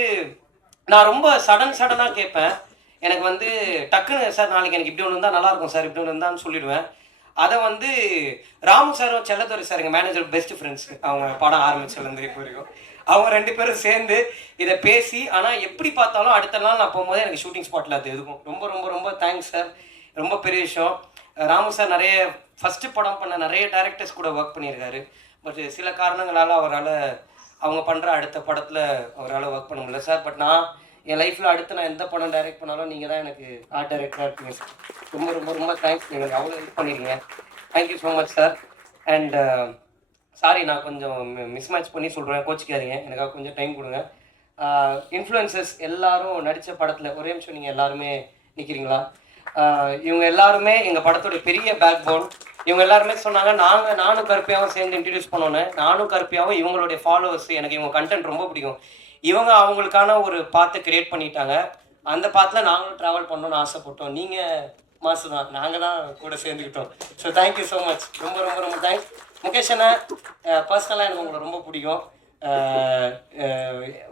நான் ரொம்ப சடனாக கேட்பேன். எனக்கு வந்து டக்குன்னு சார் நாளைக்கு எனக்கு இப்படி ஒன்று இருந்தால் நல்லாயிருக்கும் சார், இப்படி ஒன்று இருந்தான்னு சொல்லிடுவேன். அதை வந்து ராமு சாரும் செல்லத்துறை சார் எங்கள் மேனேஜர் பெஸ்ட் ஃப்ரெண்ட்ஸ், அவங்க படம் ஆரம்பிச்சதுலேருந்து இப்போ வரைக்கும் அவங்க 2 பேரும் சேர்ந்து இதை பேசி, ஆனால் எப்படி பார்த்தாலும் அடுத்த நாள் நான் போகும்போது எனக்கு ஷூட்டிங் ஸ்பாட்டில் அது இருக்கும். ரொம்ப ரொம்ப ரொம்ப தேங்க்ஸ் சார், ரொம்ப பெரிய விஷயம். ராமு சார் நிறைய ஃபஸ்ட்டு படம் பண்ண நிறைய டைரக்டர்ஸ் கூட ஒர்க் பண்ணியிருக்காரு. பட் சில காரணங்களால் அவரால் அவங்க பண்ணுற அடுத்த படத்தில் அவரால் ஒர்க் பண்ண முடியல சார். பட் நான் என் லைஃப்பில் அடுத்து நான் எந்த படம் டைரக்ட் பண்ணாலும் நீங்கள் தான் எனக்கு ஆர்ட் டைரக்டராக இருக்கீங்க சார். ரொம்ப ரொம்ப ரொம்ப தேங்க்ஸ், நீங்கள் அவ்வளோ ஹெல்ப் பண்ணியிருக்கீங்க. Thank you so much sir. And sorry, நான் கொஞ்சம் மிஸ்மேட்ச் பண்ணி சொல்கிறேன், கோச்சிக்காதீங்க, எனக்காக கொஞ்சம் டைம் கொடுங்க. இன்ஃப்ளூயன்சர்ஸ் எல்லாரும் நடித்த படத்தில் ஒரே நிமிஷம் நீங்கள் எல்லாருமே நிற்கிறீங்களா? இவங்க எல்லாருமே எங்கள் படத்தோடைய பெரிய பேக் போன். இவங்க எல்லாருமே சொன்னாங்க நானும் கருப்பியாவும் சேர்ந்து இன்ட்ரடியூஸ் பண்ணோன்னே, நானும் கருப்பியாவும் இவங்களுடைய ஃபாலோவர்ஸ், எனக்கு இவங்க கண்டென்ட் ரொம்ப பிடிக்கும். இவங்க அவங்களுக்கான ஒரு பாத்தை கிரியேட் பண்ணிட்டாங்க. அந்த பாத்தில் நாங்களும் ட்ராவல் பண்ணணும்னு ஆசைப்பட்டோம். நீங்கள் மாசு தான், நாங்கள் தான் கூட சேர்ந்துக்கிட்டோம். ஸோ தேங்க்யூ ஸோ மச், ரொம்ப ரொம்ப ரொம்ப தேங்க்ஸ். முகேஷ் அண்ணா, பர்சனலாக எனக்கு உங்களை ரொம்ப பிடிக்கும்.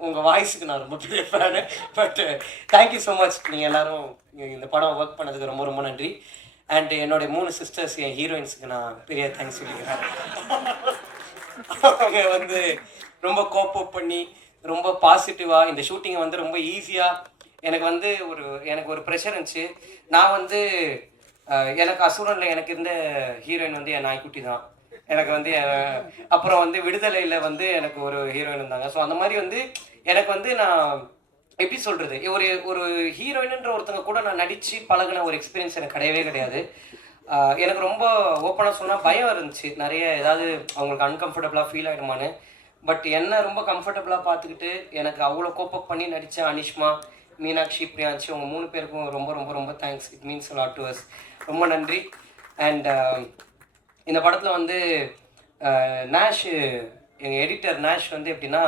உங்கள் வாய்ஸுக்கு நான் ரொம்ப பெரிய fan. But thank you so much, நீங்கள் எல்லோரும் இந்த படம் ஒர்க் பண்ணதுக்கு ரொம்ப ரொம்ப நன்றி. அண்ட் என்னுடைய 3 சிஸ்டர்ஸ், என் ஹீரோயின்ஸுக்கு நான் பெரிய தேங்க்ஸ் சொல்லிக்கிறேன். அவங்க வந்து ரொம்ப கோப்பப் பண்ணி ரொம்ப பாசிட்டிவாக இந்த ஷூட்டிங்கை வந்து ரொம்ப ஈஸியாக, எனக்கு ஒரு ப்ரெஷர் இருந்துச்சு. நான் வந்து எனக்கு அசுரனில் எனக்கு இருந்த ஹீரோயின் வந்து என் நாய்க்குட்டி தான். எனக்கு வந்து அப்புறம் வந்து விடுதலையில் வந்து எனக்கு ஒரு ஹீரோயின் இருந்தாங்க. ஸோ அந்த மாதிரி வந்து எனக்கு வந்து நான் எப்படி சொல்கிறது, ஒரு ஒரு ஹீரோயின்ன்ற ஒருத்தங்க கூட நான் நடித்து பழகின ஒரு எக்ஸ்பீரியன்ஸ் எனக்கு கிடையவே கிடையாது. எனக்கு ரொம்ப ஓப்பனாக சொன்னால் பயம் இருந்துச்சு, நிறைய ஏதாவது அவங்களுக்கு அன்கம்ஃபர்டபுளாக ஃபீல் ஆகிடுமான்னு. பட் என்ன ரொம்ப கம்ஃபர்டபுளாக பார்த்துக்கிட்டு எனக்கு அவ்வளோ கோப்பப் பண்ணி நடித்த அனிஷ்மா, மீனாட்சி, பிரியான்சி, அவங்க 3 பேருக்கும் ரொம்ப ரொம்ப ரொம்ப thanks. It means a lot to us. ரொம்ப நன்றி. அண்ட் இந்த படத்தில் வந்து நேஷ், எங்கள் எடிட்டர் நேஷ் வந்து எப்படின்னா,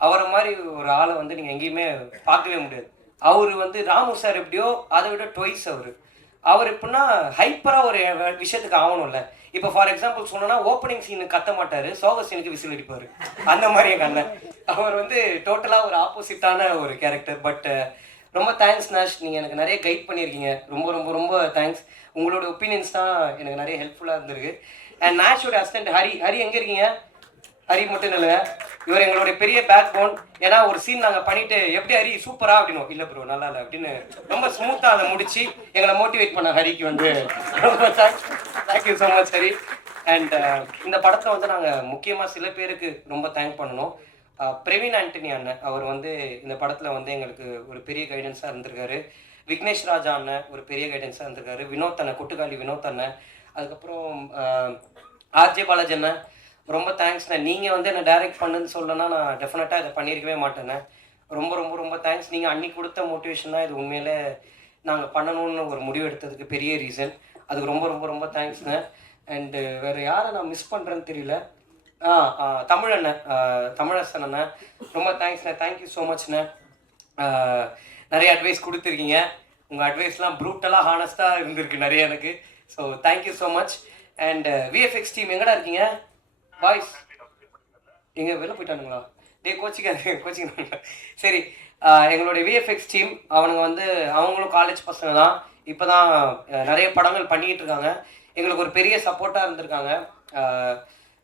அவரை மாதிரி ஒரு ஆளை வந்து நீங்கள் எங்கேயுமே பார்க்கவே முடியாது. அவர் வந்து ராமு சார் எப்படியோ அதை விட ட்வைஸ் அவர் எப்படின்னா ஹைப்பராக ஒரு விஷயத்துக்கு ஆகணும்ல. இப்போ ஃபார் எக்ஸாம்பிள் சொன்னோன்னா ஓப்பனிங் சீனுக்கு கத்த மாட்டார், சோக சீனுக்கு விசில் அடிப்பார். அந்த மாதிரி எங்கள் அண்ணன் அவர் வந்து டோட்டலாக ஒரு ஆப்போசிட்டான ஒரு கேரக்டர். பட் ரொம்ப தேங்க்ஸ் நேஷ், நீங்கள் எனக்கு நிறைய கைட் பண்ணியிருக்கீங்க. ரொம்ப ரொம்ப ரொம்ப தேங்க்ஸ். உங்களோட ஒப்பீனியன்ஸ் தான் எனக்கு நிறைய ஹெல்ப்ஃபுல்லாக இருந்திருக்கு. அண்ட் நேஷோட அசிஸ்டன்ட் ஹரி எங்கே இருக்கீங்க? ஹரி மட்டும் இல்லைங்க, இவர் எங்களுடைய பெரிய பேக் போன். ஏன்னா ஒரு சீன் நாங்கள் பண்ணிட்டு எப்படி ஹரி சூப்பரா அப்படின்னு, இல்லை ப்ரோ நல்லா இல்லை அப்படின்னு ரொம்ப ஸ்மூத்தாக அதை முடிச்சு எங்களை மோட்டிவேட் பண்ண ஹரிக்கு வந்து ரொம்ப thank you so much Hari. And இந்த படத்தை வந்து நாங்கள் முக்கியமாக சில பேருக்கு ரொம்ப தேங்க் பண்ணணும். பிரவீன் ஆண்டனி அண்ணன், அவர் வந்து இந்த படத்தில் வந்து எங்களுக்கு ஒரு பெரிய கைடன்ஸாக இருந்திருக்காரு. விக்னேஷ் ராஜா அண்ணன் ஒரு பெரிய கைடன்ஸாக இருந்திருக்காரு. வினோத் அண்ணன், கொட்டுக்காளி வினோத் அண்ணன். அதுக்கப்புறம் ஆர்ஜே பாலாஜி அண்ணன், ரொம்ப தேங்க்ஸ்ண்ணே. நீங்கள் வந்து என்னை டைரக்ட் பண்ணுன்னு சொல்லனா நான் டெஃபினட்டாக இதை பண்ணியிருக்கவே மாட்டேண்ணே. ரொம்ப ரொம்ப ரொம்ப தேங்க்ஸ். நீங்கள் அன்றைக்கி கொடுத்த மோட்டிவேஷன் தான் இது உண்மையிலே நாங்கள் பண்ணணும்னு ஒரு முடிவு எடுத்ததுக்கு பெரிய ரீசன். அதுக்கு ரொம்ப ரொம்ப ரொம்ப தேங்க்ஸ்ண்ணே. அண்டு வேறு யாரை நான் மிஸ் பண்ணுறேன்னு தெரியல. தமிழண்ணன், தமிழரசன் அண்ணன், ரொம்ப தேங்க்ஸ்ண்ணே. Thank you so மச்ண்ணே. நிறைய அட்வைஸ் கொடுத்துருக்கீங்க. உங்கள் அட்வைஸ்லாம் ப்ரூட்டலாக ஹானஸ்ட்டாக இருந்திருக்கு நிறைய எனக்கு. So thank you so much. And VFX team எங்கடா இருக்கீங்க பாய்ஸ்? எங்கே வெளில போயிட்டானுங்களா? கோச்சிங்க. சரி, எங்களுடைய விஎஃப்எக்ஸ் டீம் அவனுங்க வந்து அவங்களும் காலேஜ் பசங்க தான். இப்போ தான் நிறைய படங்கள் பண்ணிக்கிட்டு இருக்காங்க. எங்களுக்கு ஒரு பெரிய சப்போர்ட்டாக இருந்திருக்காங்க.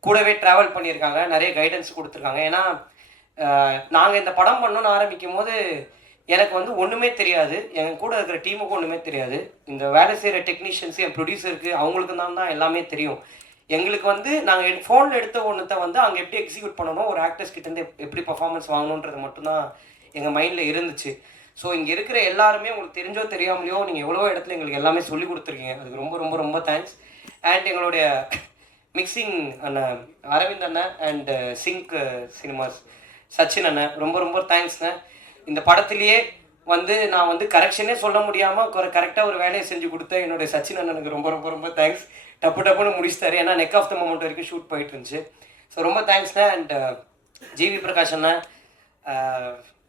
கூடவே ட்ராவல் பண்ணியிருக்காங்க, நிறைய கைடன்ஸ் கொடுத்துருக்காங்க. ஏன்னா நாங்கள் இந்த படம் பண்ணணும்னு ஆரம்பிக்கும் போது எனக்கு வந்து ஒன்றுமே தெரியாது, என் கூட இருக்கிற டீமுக்கும் ஒன்றுமே தெரியாது. இந்த வேலை செய்கிற டெக்னீஷியன்ஸு, என் ப்ரொடியூசருக்கு, அவங்களுக்கு தான் எல்லாமே தெரியும். எங்களுக்கு வந்து நாங்கள் ஃபோனில் எடுத்த ஒன்றத்தை வந்து அங்கே எப்படி எக்ஸிக்யூட் பண்ணணும், ஒரு ஆக்டர்ஸ் கிட்டேருந்து எப்படி பர்ஃபார்மன்ஸ் வாங்கணுன்றது மட்டும்தான் எங்கள் மைண்டில் இருந்துச்சு. ஸோ இங்கே இருக்கிற எல்லாருமே உங்களுக்கு தெரிஞ்சோ தெரியாமலையோ நீங்கள் எவ்வளோ இடத்துல எங்களுக்கு எல்லாமே சொல்லி கொடுத்துருக்கீங்க. அதுக்கு ரொம்ப ரொம்ப ரொம்ப தேங்க்ஸ். அண்ட் எங்களுடைய மிக்சிங் அண்ணன் அரவிந்த் அண்ணன் அண்ட் சிங்க் சினிமாஸ் சச்சின் அண்ணன், ரொம்ப ரொம்ப தேங்க்ஸ்ண்ணே. இந்த படத்துலேயே வந்து நான் வந்து கரெக்ஷனே சொல்ல முடியாமல் கரெக்டாக ஒரு வேலையை செஞ்சு கொடுத்தேன் என்னுடைய சச்சின் அண்ணனுக்கு ரொம்ப ரொம்ப ரொம்ப தேங்க்ஸ். டப்புன்னு முடிச்சிட்டாரு, ஏன்னா நெக் ஆஃப் த மொமெண்ட் வரைக்கும் ஷூட் போயிட்டு இருந்துச்சு. ஸோ ரொம்ப தேங்க்ஸ்ண்ணே. அண்ட் ஜிவி பிரகாஷ் அண்ணன்,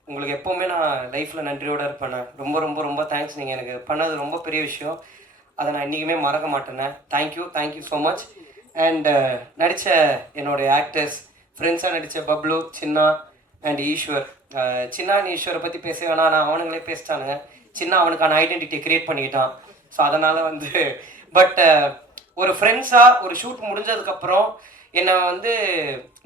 உங்களுக்கு எப்போவுமே நான் லைஃப்பில் நன்றியோடு இருப்பேண்ணே. ரொம்ப ரொம்ப ரொம்ப தேங்க்ஸ். நீங்கள் எனக்கு பண்ணது ரொம்ப பெரிய விஷயம், அதை நான் இன்றைக்குமே மறக்க மாட்டேண்ணே. Thank you so much. அண்ட் நடித்த என்னுடைய ஆக்டர்ஸ், ஃப்ரெண்ட்ஸாக நடித்த பப்ளு, சின்னா அண்ட் ஈஸ்வர். சின்னா ஈஸ்வரை பற்றி பேச வேணாம், நான் அவனுங்களே பேசிட்டானுங்க. சின்ன அவனுக்கான ஐடென்டிட்டியை க்ரியேட் பண்ணிக்கிட்டான். ஸோ அதனால் வந்து பட் ஒரு ஃப்ரெண்ட்ஸாக ஒரு ஷூட் முடிஞ்சதுக்கப்புறம் என்னை வந்து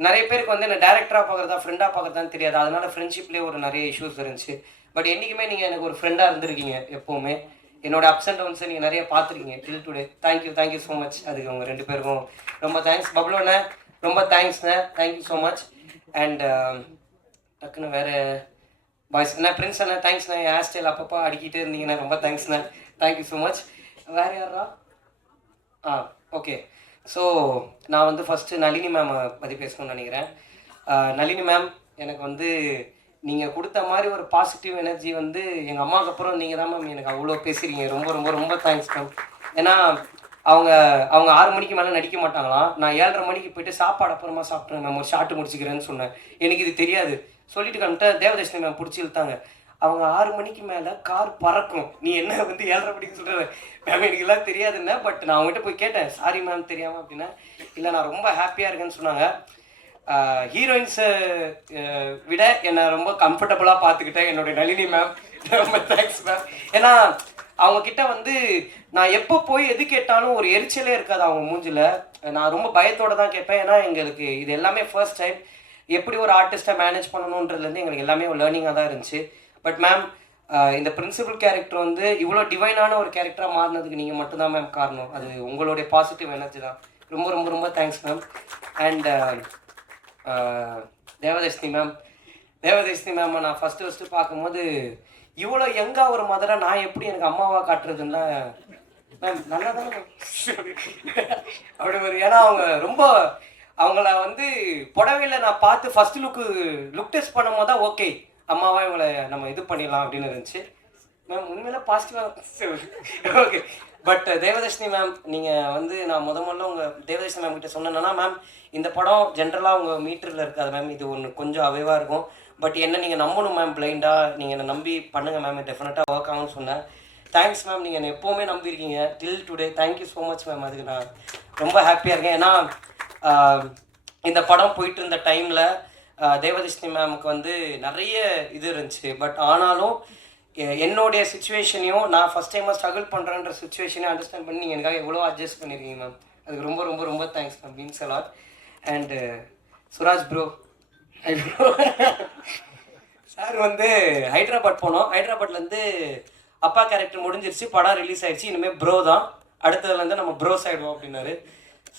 நிறைய பேருக்கு வந்து என்னை டேரக்டராக பார்க்குறதா ஃப்ரெண்டாக பார்க்குறதான்னு தெரியாது. அதனால் ஃப்ரெண்ட்ஷிப்லேயே ஒரு நிறைய இஷ்யூஸ் இருந்துச்சு. பட் என்றைக்குமே நீங்கள் எனக்கு ஒரு ஃப்ரெண்டாக இருந்திருக்கீங்க எப்போவுமே. என்னோட அப்ஸ் அண்ட் டவுன்ஸை நீங்கள் நிறைய பார்த்துருக்கீங்க till today. Thank you so much. அதுக்கு உங்கள் 2 பேருக்கும் ரொம்ப தேங்க்ஸ். பப்ளுண்ணே ரொம்ப தேங்க்ஸ்ண்ணே. Thank you so much. அண்ட் டக்குன்னு வேறு பாய்ஸ் என்ன பிரின்ஸ் அண்ணா, தேங்க்ஸ்ண்ணே. என் ஹேர் ஸ்டைல் அப்பப்போ அடிக்கிட்டே இருந்தீங்கண்ணே, ரொம்ப தேங்க்ஸ்ண்ணே. Thank you so much. வேறு யாரா? ஓகே. ஸோ நான் வந்து ஃபஸ்ட்டு நளினி மேமை பற்றி பேசணும்னு நினைக்கிறேன். நளினி மேம், எனக்கு வந்து நீங்கள் கொடுத்த மாதிரி ஒரு பாசிட்டிவ் எனர்ஜி வந்து எங்கள் அம்மாவுக்கு அப்புறம் நீங்கள் தான் மேம் எனக்கு அவ்வளோ பேசுகிறீங்க. ரொம்ப ரொம்ப ரொம்ப தேங்க்ஸ் மேம். ஏன்னா அவங்க 6 மணிக்கு மேலே நடிக்க மாட்டாங்களாம். நான் 7:30 மணிக்கு போயிட்டு சாப்பாடு அப்புறமா சாப்பிட்றேன் மேம், ஒரு ஷார்ட்டு முடிச்சுக்கிறேன்னு சொன்னேன். எனக்கு இது தெரியாது. சொல்லிட்டு கம்மிட்ட தேவதர்ஷினி மேம் பிடிச்சி இழுத்தாங்க. அவங்க 6 மணிக்கு மேலே கார் பறக்கும், நீ என்ன வந்து 7:30 மணிக்கு சொல்கிற மேம், எனக்கு எல்லாம் தெரியாதுன்னா. பட் நான் அவங்ககிட்ட போய் கேட்டேன், சாரி மேம் தெரியாமல் அப்படின்னா. இல்லை நான் ரொம்ப ஹாப்பியாக இருக்கேன்னு சொன்னாங்க. ஹீரோயின்ஸை விட என்னை ரொம்ப கம்ஃபர்டபுளாக பார்த்துக்கிட்டேன் என்னுடைய நளினி மேம். ரொம்ப தேங்க்ஸ் மேம். ஏன்னா அவங்கக்கிட்ட வந்து நான் எப்போ போய் எது கேட்டாலும் ஒரு எரிச்சலே இருக்காது அவங்க மூஞ்சில். நான் ரொம்ப பயத்தோடு தான் கேட்பேன். ஏன்னா எங்களுக்கு இது எல்லாமே ஃபர்ஸ்ட் டைம். எப்படி ஒரு ஆர்டிஸ்ட்டை மேனேஜ் பண்ணணுன்றதுலேருந்து எங்களுக்கு எல்லாமே ஒரு லேர்னிங்காக தான் இருந்துச்சு. பட் மேம், இந்த பிரின்சிபல் கேரக்டர் வந்து இவ்வளோ டிவைனான ஒரு கேரக்டராக மாறினதுக்கு நீங்கள் மட்டும்தான் மேம் காரணம். அது உங்களுடைய பாசிட்டிவ் எனர்ஜி தான். ரொம்ப ரொம்ப ரொம்ப thanks ma'am. And Devadarshini ma'am, Devadarshini ma'am நான் ஃபஸ்ட்டு பார்க்கும்போது இவ்வளோ எங்கா ஒரு மதரை நான் எப்படி எனக்கு அம்மாவா காட்டுறதுன்னா மேம் நல்லா தான் அப்படி ஒரு ஏன்னா அவங்க ரொம்ப அவங்கள வந்து புடவையில் நான் பார்த்து ஃபர்ஸ்ட் லுக் டெஸ்ட் பண்ணும் போது தான் ஓகே அம்மாவா இவங்களை நம்ம இது பண்ணிடலாம் அப்படின்னு இருந்துச்சு மேம் உண்மையில பாசிட்டிவாக ஓகே பட் தேவதர்ஷினி மேம் நீங்கள் வந்து நான் முதல்ல உங்கள் தேவதர்ஷினி மேம் கிட்ட சொன்னேன்னா மேம் இந்த படம் ஜென்ரலாக உங்கள் மீட்டரில் இருக்காது மேம் இது ஒன்று கொஞ்சம் அவைவாக இருக்கும் பட் என்ன நீங்கள் நம்பணும் மேம் பிளைண்டாக நீங்கள் என்னை நம்பி பண்ணுங்கள் மேம் டெஃபினட்டாக ஒர்க் ஆகும்னு சொன்னேன் தேங்க்ஸ் மேம் நீங்கள் என்னை எப்போவுமே நம்பியிருக்கீங்க till today thank you so much ma'am அதுக்கு நான் ரொம்ப ஹாப்பியாக இருக்கேன் ஏன்னா இந்த படம் போயிட்டு இருந்த டைமில் தேவதர்ஷினி மேமுக்கு வந்து நிறைய இது இருந்துச்சு பட் ஆனாலும் என்னுடைய சுச்சுவேஷனையும் நான் ஃபஸ்ட் டைமாக ஸ்ட்ரகிள் பண்ணுறேன்ற சுச்சுவேஷனையும் அண்டர்ஸ்டாண்ட் பண்ணி நீங்கள் எனக்காக எவ்வளோ அட்ஜஸ்ட் பண்ணியிருக்கீங்க மேம் அதுக்கு ரொம்ப ரொம்ப ரொம்ப thanks ma'am means allot and Suraj bro sir வந்து ஹைதராபாத் போனோம் ஹைதராபாத்லேருந்து அப்பா கேரக்டர் முடிஞ்சிருச்சு படம் ரிலீஸ் ஆயிடுச்சு இனிமேல் ப்ரோ தான் அடுத்ததுலேருந்து நம்ம ப்ரோஸ் ஆகிடுவோம் அப்படின்னாரு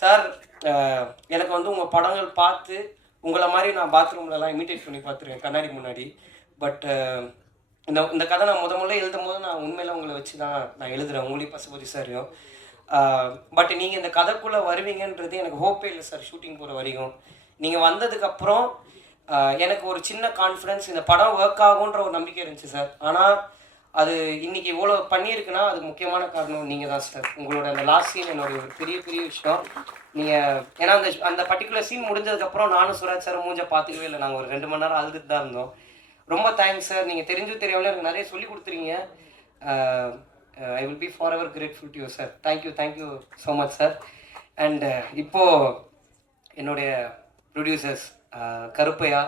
சார் எனக்கு வந்து உங்கள் படங்கள் பார்த்து உங்களை மாதிரி நான் பாத்ரூம்லலாம் இமிட்டேட் பண்ணி பார்த்துருக்கேன் கண்ணாடி முன்னாடி பட் இந்த கதை நான் முதல்ல எழுதும் போது நான் உண்மையில உங்களை வச்சு தான் நான் எழுதுகிறேன் உங்களையும் பசுபதி சாரையும் பட் நீங்கள் இந்த கதைக்குள்ளே வருவீங்கன்றது எனக்கு ஹோப்பே இல்லை சார் ஷூட்டிங் போகிற வரைக்கும் நீங்கள் வந்ததுக்கப்புறம் எனக்கு ஒரு சின்ன கான்ஃபிடென்ஸ் இந்த படம் ஒர்க் ஆகுன்ற ஒரு நம்பிக்கை இருந்துச்சு சார் ஆனால் அது இன்னைக்கு இவ்வளோ பண்ணியிருக்குன்னா அதுக்கு முக்கியமான காரணம் நீங்கள் தான் சார் உங்களோட அந்த லாஸ்ட் சீன் என்னுடைய ஒரு பெரிய பெரிய விஷயம் நீங்கள் ஏன்னா அந்த பர்டிகுலர் சீன் முடிஞ்சதுக்கப்புறம் நானும் சுராஜ் சார் மூஞ்ச பார்த்துக்கவே இல்லை நாங்கள் ஒரு 2 மணி நேரம் அழுதுட்டு தான் இருந்தோம் ரொம்ப தேங்க்ஸ் சார் நீங்கள் தெரியாமலே எனக்கு நிறைய சொல்லி கொடுத்துருக்கீங்க I will be forever grateful to you sir thank you so much sir and இப்போது என்னுடைய producers Karuppaiah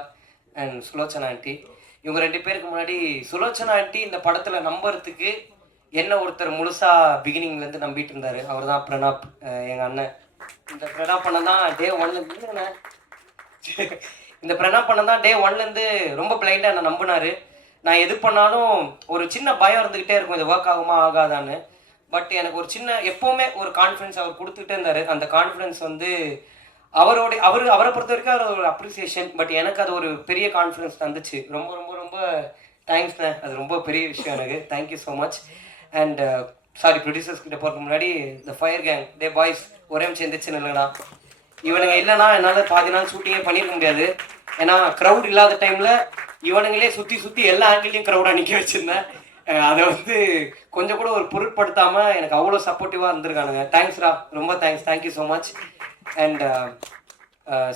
and Sulochana aunty இவங்க 2 பேருக்கு முன்னாடி சுலோச்சனா ஆண்டி இந்த படத்தில் நம்புறதுக்கு என்ன ஒருத்தர் முழுசாக பிகினிங்லேருந்து நம்பிட்டு இருந்தார் அவர் தான் பிரணாப் எங்கள் அண்ணன் இந்த பிரணாப் அண்ணன் தான் டே 1 இந்த பிரணாப் அண்ணன் தான் டே 1லேருந்து ரொம்ப பிளைண்டாக என்னை நம்பினார் நான் எது பண்ணாலும் ஒரு சின்ன பயம் இருந்துக்கிட்டே இருக்கும் இது ஒர்க் ஆகுமா ஆகாதான்னு பட் எனக்கு ஒரு சின்ன எப்போவுமே ஒரு கான்ஃபிடன்ஸ் அவர் கொடுத்துக்கிட்டே இருந்தார் அந்த கான்ஃபிடன்ஸ் வந்து அவரை பொறுத்த வரைக்கும் அது ஒரு அப்ரிசியேஷன் பட் எனக்கு அது ஒரு பெரிய கான்ஃபிடன்ஸ் தந்துச்சு ரொம்ப ரொம்ப ரொம்ப தேங்க்ஸ்ண்ணே அது ரொம்ப பெரிய விஷயம் எனக்கு thank you so much and sorry producers கிட்ட போகிறதுக்கு முன்னாடி இந்த ஃபயர் கேங் டே பாய்ஸ் ஒரே சேர்ந்துச்சுன்னு இல்லைண்ணா இவனுங்க இல்லைன்னா என்னால் பாதி நாள் ஷூட்டிங்கே பண்ணியிருக்க முடியாது ஏன்னா க்ரௌட் இல்லாத டைமில் இவனுங்களே சுற்றி எல்லா ஆங்கிலையும் க்ரௌடாக நிற்க வச்சுருந்தேன் அதை வந்து கொஞ்சம் கூட ஒரு பொருட்படுத்தாமல் எனக்கு அவ்வளோ சப்போர்ட்டிவாக இருந்திருக்கானுங்க தேங்க்ஸ்ரா ரொம்ப thank you so much and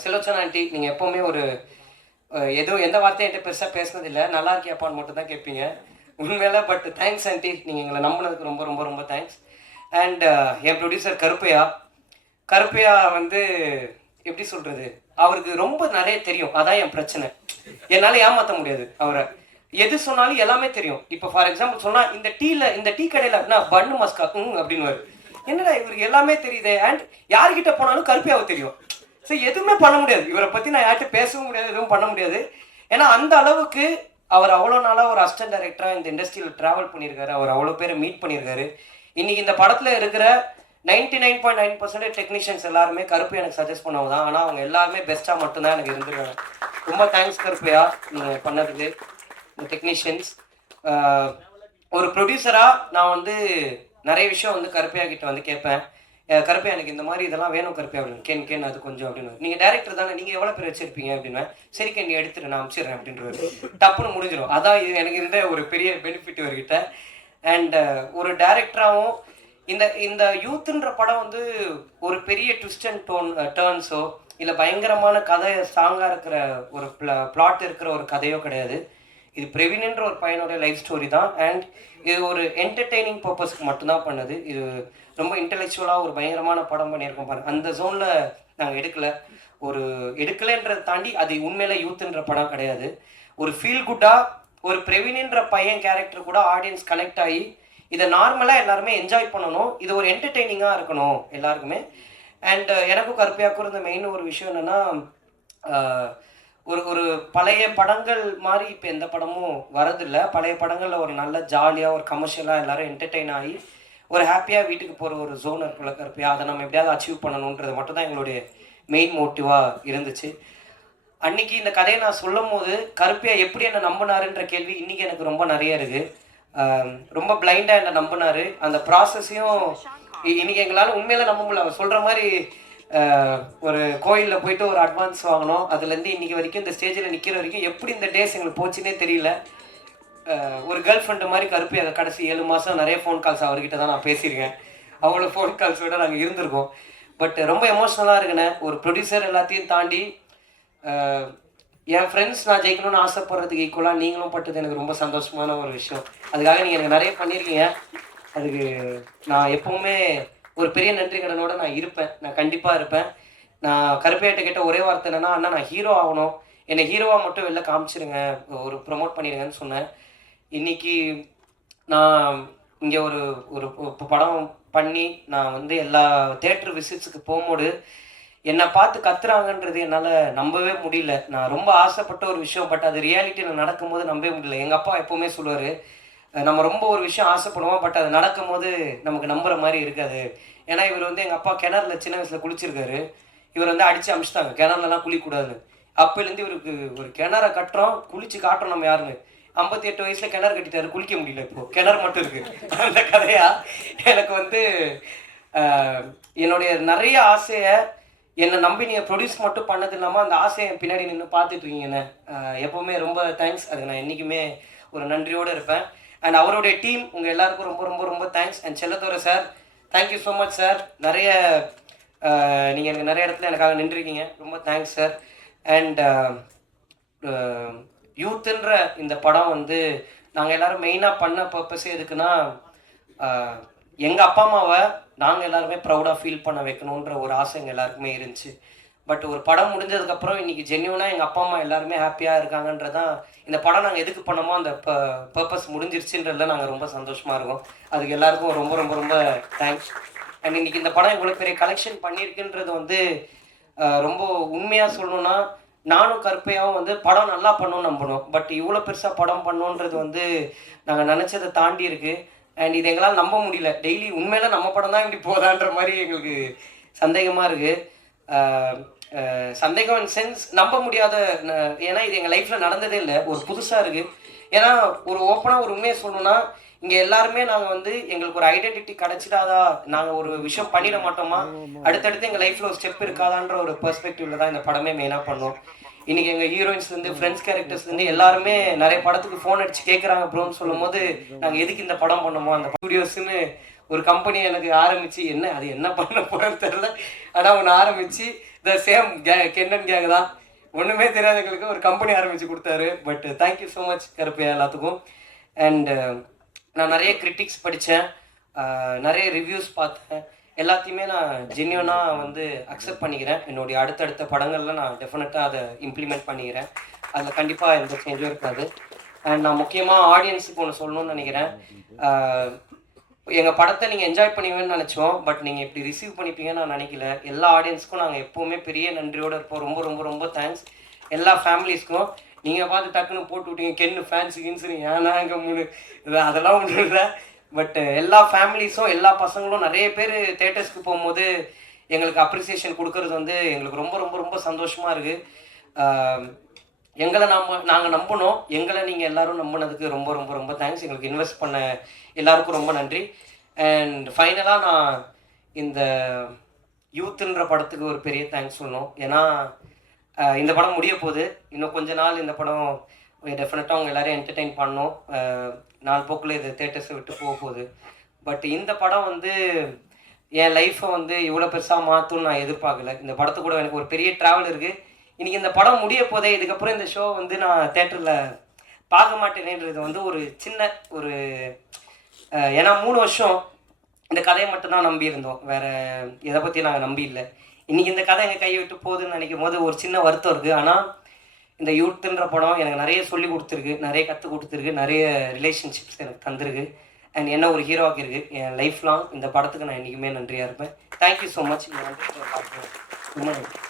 Sulochana aunty நீங்கள் எப்போவுமே ஒரு எதுவும் எந்த வார்த்தையும் என்கிட்ட பெருசாக பேசினதில்லை நல்லா இருக்கியாப்பான்னு மட்டும் தான் கேட்பீங்க உண்மையில பட் தேங்க்ஸ் ஆண்டி நீங்கள் எங்களை நம்பினதுக்கு ரொம்ப ரொம்ப ரொம்ப தேங்க்ஸ் அண்ட் என் ப்ரொடியூசர் கருப்பையா வந்து எப்படி சொல்கிறது அவருக்கு ரொம்ப நிறைய தெரியும் அதான் என் பிரச்சனை என்னால் ஏமாற்ற முடியாது அவரை எது சொன்னாலும் எல்லாமே தெரியும் இப்போ ஃபார் எக்ஸாம்பிள் சொன்னால் இந்த டீ கடையில் நான் பண்ணு மஸ்கா அப்படின்னு என்னடா இவருக்கு எல்லாமே தெரியுது அண்ட் யார்கிட்ட போனாலும் கருப்பையாவை தெரியும் ஸோ எதுவுமே பண்ண முடியாது இவரை பற்றி நான் யார்கிட்ட பேசவும் முடியாது எதுவும் பண்ண முடியாது ஏன்னா அந்த அளவுக்கு அவர் அவ்வளோ நாளாக ஒரு அசிஸ்டன்ட் டைரக்டராக இந்த இண்டஸ்ட்ரியில் ட்ராவல் பண்ணியிருக்காரு அவர் அவ்வளோ பேரை மீட் பண்ணியிருக்காரு இன்னைக்கு இந்த படத்தில் இருக்கிற 99.9% டெக்னீஷியன்ஸ் எல்லாருமே கருப்பு எனக்கு சஜஸ்ட் பண்ணவங்க தான் ஆனால் அவங்க எல்லாருமே பெஸ்ட்டாக மட்டும்தான் எனக்கு இருந்துருக்காங்க ரொம்ப தேங்க்ஸ் கருப்பையா நீங்கள் பண்ணதுக்கு இந்த டெக்னீஷியன்ஸ் ஒரு ப்ரொடியூசராக நான் வந்து நிறைய விஷயம் வந்து கருப்பையா கிட்ட வந்து கேட்பேன் கருப்பையா எனக்கு இந்த மாதிரி இதெல்லாம் வேணும் கருப்பையா அப்படின்னு கேன் அது கொஞ்சம் அப்படின்னு நீங்கள் டேரக்டர் தானே நீங்கள் எவ்வளோ பேர் வச்சிருப்பீங்க அப்படின்னா சரி நீ எடுத்துட்டு நான் அனுப்பிச்சிடுறேன் அப்படின்றது டப்புன்னு முடிஞ்சிடும் அதான் இது எனக்கு இருந்த ஒரு பெரிய பெனிஃபிட் இவர்கிட்ட அண்ட் ஒரு டேரக்டராகவும் இந்த யூத்துன்ற படம் வந்து ஒரு பெரிய ட்விஸ்ட் அண்ட் டேர்ன்ஸோ இல்லை பயங்கரமான கதை ஸ்ட்ராங்காக இருக்கிற ஒரு பிளாட் இருக்கிற ஒரு கதையோ கிடையாது இது பிரவீன்ன்ற ஒரு பையனோட லைஃப் ஸ்டோரி தான் அண்ட் இது ஒரு என்டர்டெய்னிங் பர்பஸ்க்கு மட்டும்தான் பண்ணுது இது ரொம்ப இன்டெலெக்சுவலாக ஒரு பயங்கரமான படம் பண்ணியிருக்கோம் பாருங்க அந்த ஜோனில் நாங்கள் எடுக்கலைன்றதை தாண்டி அது உண்மையில யூத்துன்ற படம் கிடையாது ஒரு ஃபீல் குட்டாக ஒரு பிரவீன்ன்ற பையன் கேரக்டர் கூட ஆடியன்ஸ் கனெக்ட் ஆகி இதை நார்மலாக எல்லாருமே என்ஜாய் பண்ணணும் இது ஒரு என்டர்டெய்னிங்காக இருக்கணும் எல்லாருக்குமே அண்ட் எனக்கும் கருப்பையாக்கும் இருந்த மெயின் ஒரு விஷயம் என்னென்னா ஒரு பழைய படங்கள் மாதிரி இப்போ எந்த படமும் வரதில்லை பழைய படங்களில் ஒரு நல்ல ஜாலியாக ஒரு கமர்ஷியலாக எல்லோரும் என்டர்டெயின் ஆகி ஒரு ஹாப்பியாக வீட்டுக்கு போகிற ஒரு ஜோன் இருக்குல்ல கருப்பையா அதை நம்ம எப்படியாவது அச்சீவ் பண்ணணுன்றது மட்டும் தான் எங்களுடைய மெயின் மோட்டிவாக இருந்துச்சு அன்னைக்கு இந்த கதையை நான் சொல்லும் போது கருப்பையா எப்படி என்னை நம்பினாருன்ற கேள்வி இன்னைக்கு எனக்கு ரொம்ப நிறைய இருக்கு. ரொம்ப பிளைண்டாக என்னை நம்பினாரு. அந்த ப்ராசஸையும் இன்னைக்கு எங்களால் உண்மையில நம்ப முடியல. அவர் சொல்கிற மாதிரி ஒரு கோயிலில் போயிட்டு ஒரு அட்வான்ஸ் வாங்கினோம். அதுலேருந்து இன்னைக்கு வரைக்கும் இந்த ஸ்டேஜில் நிற்கிற வரைக்கும் எப்படி இந்த டேஸ் எங்களுக்கு போச்சுன்னே தெரியல. ஒரு கேர்ள் ஃப்ரெண்டு மாதிரி கருப்பி அதை கடைசி 7 மாதம் நிறைய ஃபோன் கால்ஸ் அவர்கிட்ட தான் நான் பேசியிருக்கேன். அவ்வளோ ஃபோன் கால்ஸோட நாங்கள் இருந்திருக்கோம். பட் ரொம்ப எமோஷ்னலாக இருக்குண்ணே. ஒரு ப்ரொடியூசர் எல்லாத்தையும் தாண்டி என் ஃப்ரெண்ட்ஸ் நான் ஜெயிக்கணும்னு ஆசைப்படுறதுக்கு ஈக்குவலாக நீங்களும் பட்டது எனக்கு ரொம்ப சந்தோஷமான ஒரு விஷயம். அதுக்காக நீங்கள் எனக்கு நிறைய பண்ணியிருக்கீங்க. அதுக்கு நான் எப்போவுமே ஒரு பெரிய நன்றி கடனோட நான் இருப்பேன். நான் கண்டிப்பாக இருப்பேன். நான் கருப்பையாட்ட கேட்ட ஒரே வார்த்தை என்னன்னா, அண்ணா நான் ஹீரோ ஆகணும், என்னை ஹீரோவாக மட்டும் வெளில காமிச்சிருங்க, ஒரு ப்ரொமோட் பண்ணிடுங்கன்னு சொன்னேன். இன்னைக்கு நான் இங்கே ஒரு ஒரு படம் பண்ணி நான் வந்து எல்லா தேட்டர் விசிட்ஸுக்கு போகும்போது என்னை பார்த்து கத்துறாங்கன்றது என்னால் நம்பவே முடியல. நான் ரொம்ப ஆசைப்பட்ட ஒரு விஷயம், பட் அது ரியாலிட்டியில் நடக்கும்போது நம்பவே முடியல. எங்கள் அப்பா எப்போவுமே சொல்லுவார், நம்ம ரொம்ப ஒரு விஷயம் ஆசைப்படுவோம், பட் அது நடக்கும்போது நமக்கு நம்புகிற மாதிரி இருக்காது. ஏன்னா இவர் வந்து எங்கள் அப்பா கிணறுல சின்ன வயசில் குளிச்சிருக்காரு. இவர் வந்து அடித்து அமிச்சிட்டாங்க, கிணறுலலாம் குளிக்கூடாதுன்னு. அப்போலேருந்து இவருக்கு ஒரு கிணறை கட்டுறோம், குளிச்சு காட்டுறோம் நம்ம யாருன்னு. 58 வயசுல கிணறு கட்டிட்டாரு, குளிக்க முடியல. இப்போ கிணறு மட்டும் இருக்கு. அந்த கதையா எனக்கு வந்து என்னுடைய நிறைய ஆசையை என்னை நம்பி நீங்கள் ப்ரொடியூஸ் மட்டும் பண்ணது இல்லாமல் அந்த ஆசையை பின்னாடி நின்று பார்த்துட்டு இருக்கீங்கண்ணே. எப்போவுமே ரொம்ப தேங்க்ஸ். அதுக்கு நான் என்றைக்குமே ஒரு நன்றியோடு இருப்பேன். அண்ட் அவருடைய டீம் உங்கள் எல்லாருக்கும் ரொம்ப ரொம்ப ரொம்ப தேங்க்ஸ். அண்ட் செல்லத்தோர sir, thank you so much sir. நிறைய நீங்கள் எனக்கு நிறைய இடத்துல எனக்காக நின்றுருக்கீங்க, ரொம்ப தேங்க்ஸ் சார். அண்ட் யூத்துன்ற இந்த படம் வந்து நாங்கள் எல்லோரும் மெயினாக பண்ண பர்பஸே எதுக்குன்னா, எங்கள் அப்பா அம்மாவை நாங்கள் எல்லாருமே ப்ரௌடாக ஃபீல் பண்ண வைக்கணுன்ற ஒரு ஆசை எங்கள் எல்லாருக்குமே இருந்துச்சு. பட் ஒரு படம் முடிஞ்சதுக்கப்புறம் இன்றைக்கி ஜென்யூனாக எங்கள் அப்பா அம்மா எல்லாருமே ஹாப்பியாக இருக்காங்கன்றதான் இந்த படம் நாங்கள் எதுக்கு பண்ணமோ அந்த பர்பஸ் முடிஞ்சிருச்சுன்றதுல நாங்கள் ரொம்ப சந்தோஷமாக இருக்கோம். அதுக்கு எல்லாருக்கும் ரொம்ப ரொம்ப ரொம்ப தேங்க்ஸ். அண்ட் இன்றைக்கி இந்த படம் இவ்வளோ பெரிய கலெக்ஷன் பண்ணியிருக்குன்றது வந்து ரொம்ப உண்மையாக சொல்லணுன்னா, நானும் கருப்பையாகவும் வந்து படம் நல்லா பண்ணணும்னு நம்பணும். பட் இவ்வளோ பெருசாக படம் பண்ணணுன்றது வந்து நாங்கள் நினச்சதை தாண்டி இருக்குது. அண்ட் இது எங்களால் நம்ப முடியல. டெய்லி உண்மையில நம்ம படம் தான் இப்படி போதான்ற மாதிரி எங்களுக்கு சந்தேகமாக இருக்குது. சந்தேகம் இன் சென்ஸ் நம்ப முடியாத, ஏன்னா இது எங்கள் லைஃப்பில் நடந்ததே இல்லை, ஒரு புதுசாக இருக்குது. ஏன்னா ஒரு ஓப்பனாக ஒரு உண்மையை சொல்லணும்னா, இங்கே எல்லாருமே நாங்கள் வந்து எங்களுக்கு ஒரு ஐடென்டிட்டி கிடச்சிடாதா, நாங்கள் ஒரு விஷயம் பண்ணிட மாட்டோமா, அடுத்தடுத்து எங்கள் லைஃப்பில் ஒரு ஸ்டெப் இருக்காதான்ற ஒரு பெர்ஸ்பெக்டிவ்ல தான் இந்த படமே மெயினாக பண்ணோம். இன்றைக்கி எங்கள் ஹீரோயின்ஸ்லேருந்து ஃப்ரெண்ட்ஸ் கேரக்டர்ஸ்லேருந்து எல்லாருமே நிறைய படத்துக்கு ஃபோன் அடிச்சு கேட்குறாங்க ப்ரோன்னு சொல்லும் போது, நாங்கள் எதுக்கு இந்த படம் பண்ணோமோ, அந்த ஸ்டூடியோஸ்ன்னு ஒரு கம்பெனி எனக்கு ஆரம்பித்து, என்ன அது என்ன பண்ண போகிறேன்னு தெரில, ஆனால் ஒன்று ஆரம்பித்து த சேம் கென்னன் கேங் தான், ஒன்றுமே தெரியாத எங்களுக்கு ஒரு கம்பெனி ஆரம்பித்து கொடுத்தாரு. But thank you so much Karuppaiah எல்லாத்துக்கும். அண்ட் நான் நிறைய கிரிட்டிக்ஸ் படித்தேன், நிறைய ரிவ்யூஸ் பார்த்தேன். எல்லாத்தையுமே நான் ஜென்யூனாக வந்து அக்செப்ட் பண்ணிக்கிறேன். என்னுடைய அடுத்தடுத்த படங்களில் நான் டெஃபினட்டாக அதை இம்ப்ளிமெண்ட் பண்ணிக்கிறேன். அதில் கண்டிப்பாக எந்த சேஞ்சும் இருக்காது. அண்ட் நான் முக்கியமாக ஆடியன்ஸுக்கு ஒன்று சொல்லணும்னு நினைக்கிறேன். எங்கள் படத்தை நீங்கள் என்ஜாய் பண்ணுவீங்கன்னு நினச்சோம், பட் நீங்கள் இப்படி ரிசீவ் பண்ணிப்பீங்கன்னு நான் நினைக்கல. எல்லா ஆடியன்ஸுக்கும் நாங்கள் எப்போவுமே பெரிய நன்றியோடு இருப்போம். ரொம்ப ரொம்ப ரொம்ப தேங்க்ஸ். எல்லா ஃபேமிலிஸ்க்கும் நீங்கள் பார்த்து டக்குன்னு போட்டு விட்டீங்க கென்னு ஃபேன்ஸு கின்ஸுன்னு, ஏன்னா இங்கே 3 அதெல்லாம் ஒன்றும் இல்லை. பட் எல்லா ஃபேமிலிஸும் எல்லா பசங்களும் நிறைய பேர் தேட்டர்ஸ்க்கு போகும்போது எங்களுக்கு அப்ரிசியேஷன் கொடுக்கறது வந்து எங்களுக்கு ரொம்ப ரொம்ப ரொம்ப சந்தோஷமாக இருக்குது. எங்களை நாங்கள் நம்பினோம், எங்களை நீங்கள் எல்லோரும் நம்பினதுக்கு ரொம்ப ரொம்ப ரொம்ப தேங்க்ஸ். எங்களுக்கு இன்வெஸ்ட் பண்ண எல்லாருக்கும் ரொம்ப நன்றி. அண்ட் ஃபைனலாக நான் இந்த யூத்துன்ற படத்துக்கு ஒரு பெரிய தேங்க்ஸ் சொல்லணும். ஏன்னா இந்த படம் முடிய போகுது, இன்னும் கொஞ்ச நாள் இந்த படம் டெஃபினட்டாக அவங்க எல்லோரும் என்டர்டெயின் பண்ணோம். நாள் போக்கில் இது தேட்டர்ஸை விட்டு போக போகுது. பட் இந்த படம் வந்து என் லைஃப்பை வந்து இவ்வளோ பெருசாக மாற்றும்னு நான் எதிர்பார்க்கல. இந்த படத்து கூட எனக்கு ஒரு பெரிய ட்ராவல் இருக்குது. இன்றைக்கி இந்த படம் முடிய போதே, இதுக்கப்புறம் இந்த ஷோ வந்து நான் தேட்டரில் பார்க்க மாட்டேனேன்றது வந்து ஒரு சின்ன ஒரு ஏன்னா 3 வருஷம் இந்த கதையை மட்டும்தான் நம்பியிருந்தோம், வேறு எதை பற்றி நாங்கள் நம்பி இல்லை. இன்றைக்கி இந்த கதை எங்கள் கையை விட்டு போகுதுன்னு நினைக்கும் போது ஒரு சின்ன வருத்தம் இருக்குது. ஆனால் இந்த யூத்துன்ற படம் எனக்கு நிறைய சொல்லி கொடுத்துருக்கு, நிறைய கற்றுக் கொடுத்துருக்கு, நிறைய ரிலேஷன்ஷிப்ஸ் எனக்கு தந்திருக்கு. அண்ட் என்ன ஒரு ஹீரோ ஆக்கியிருக்கு. என் லைஃப் லாங் இந்த படத்துக்கு நான் என்றைக்குமே நன்றியாக இருப்பேன். Thank you so much. ரொம்ப நன்றி.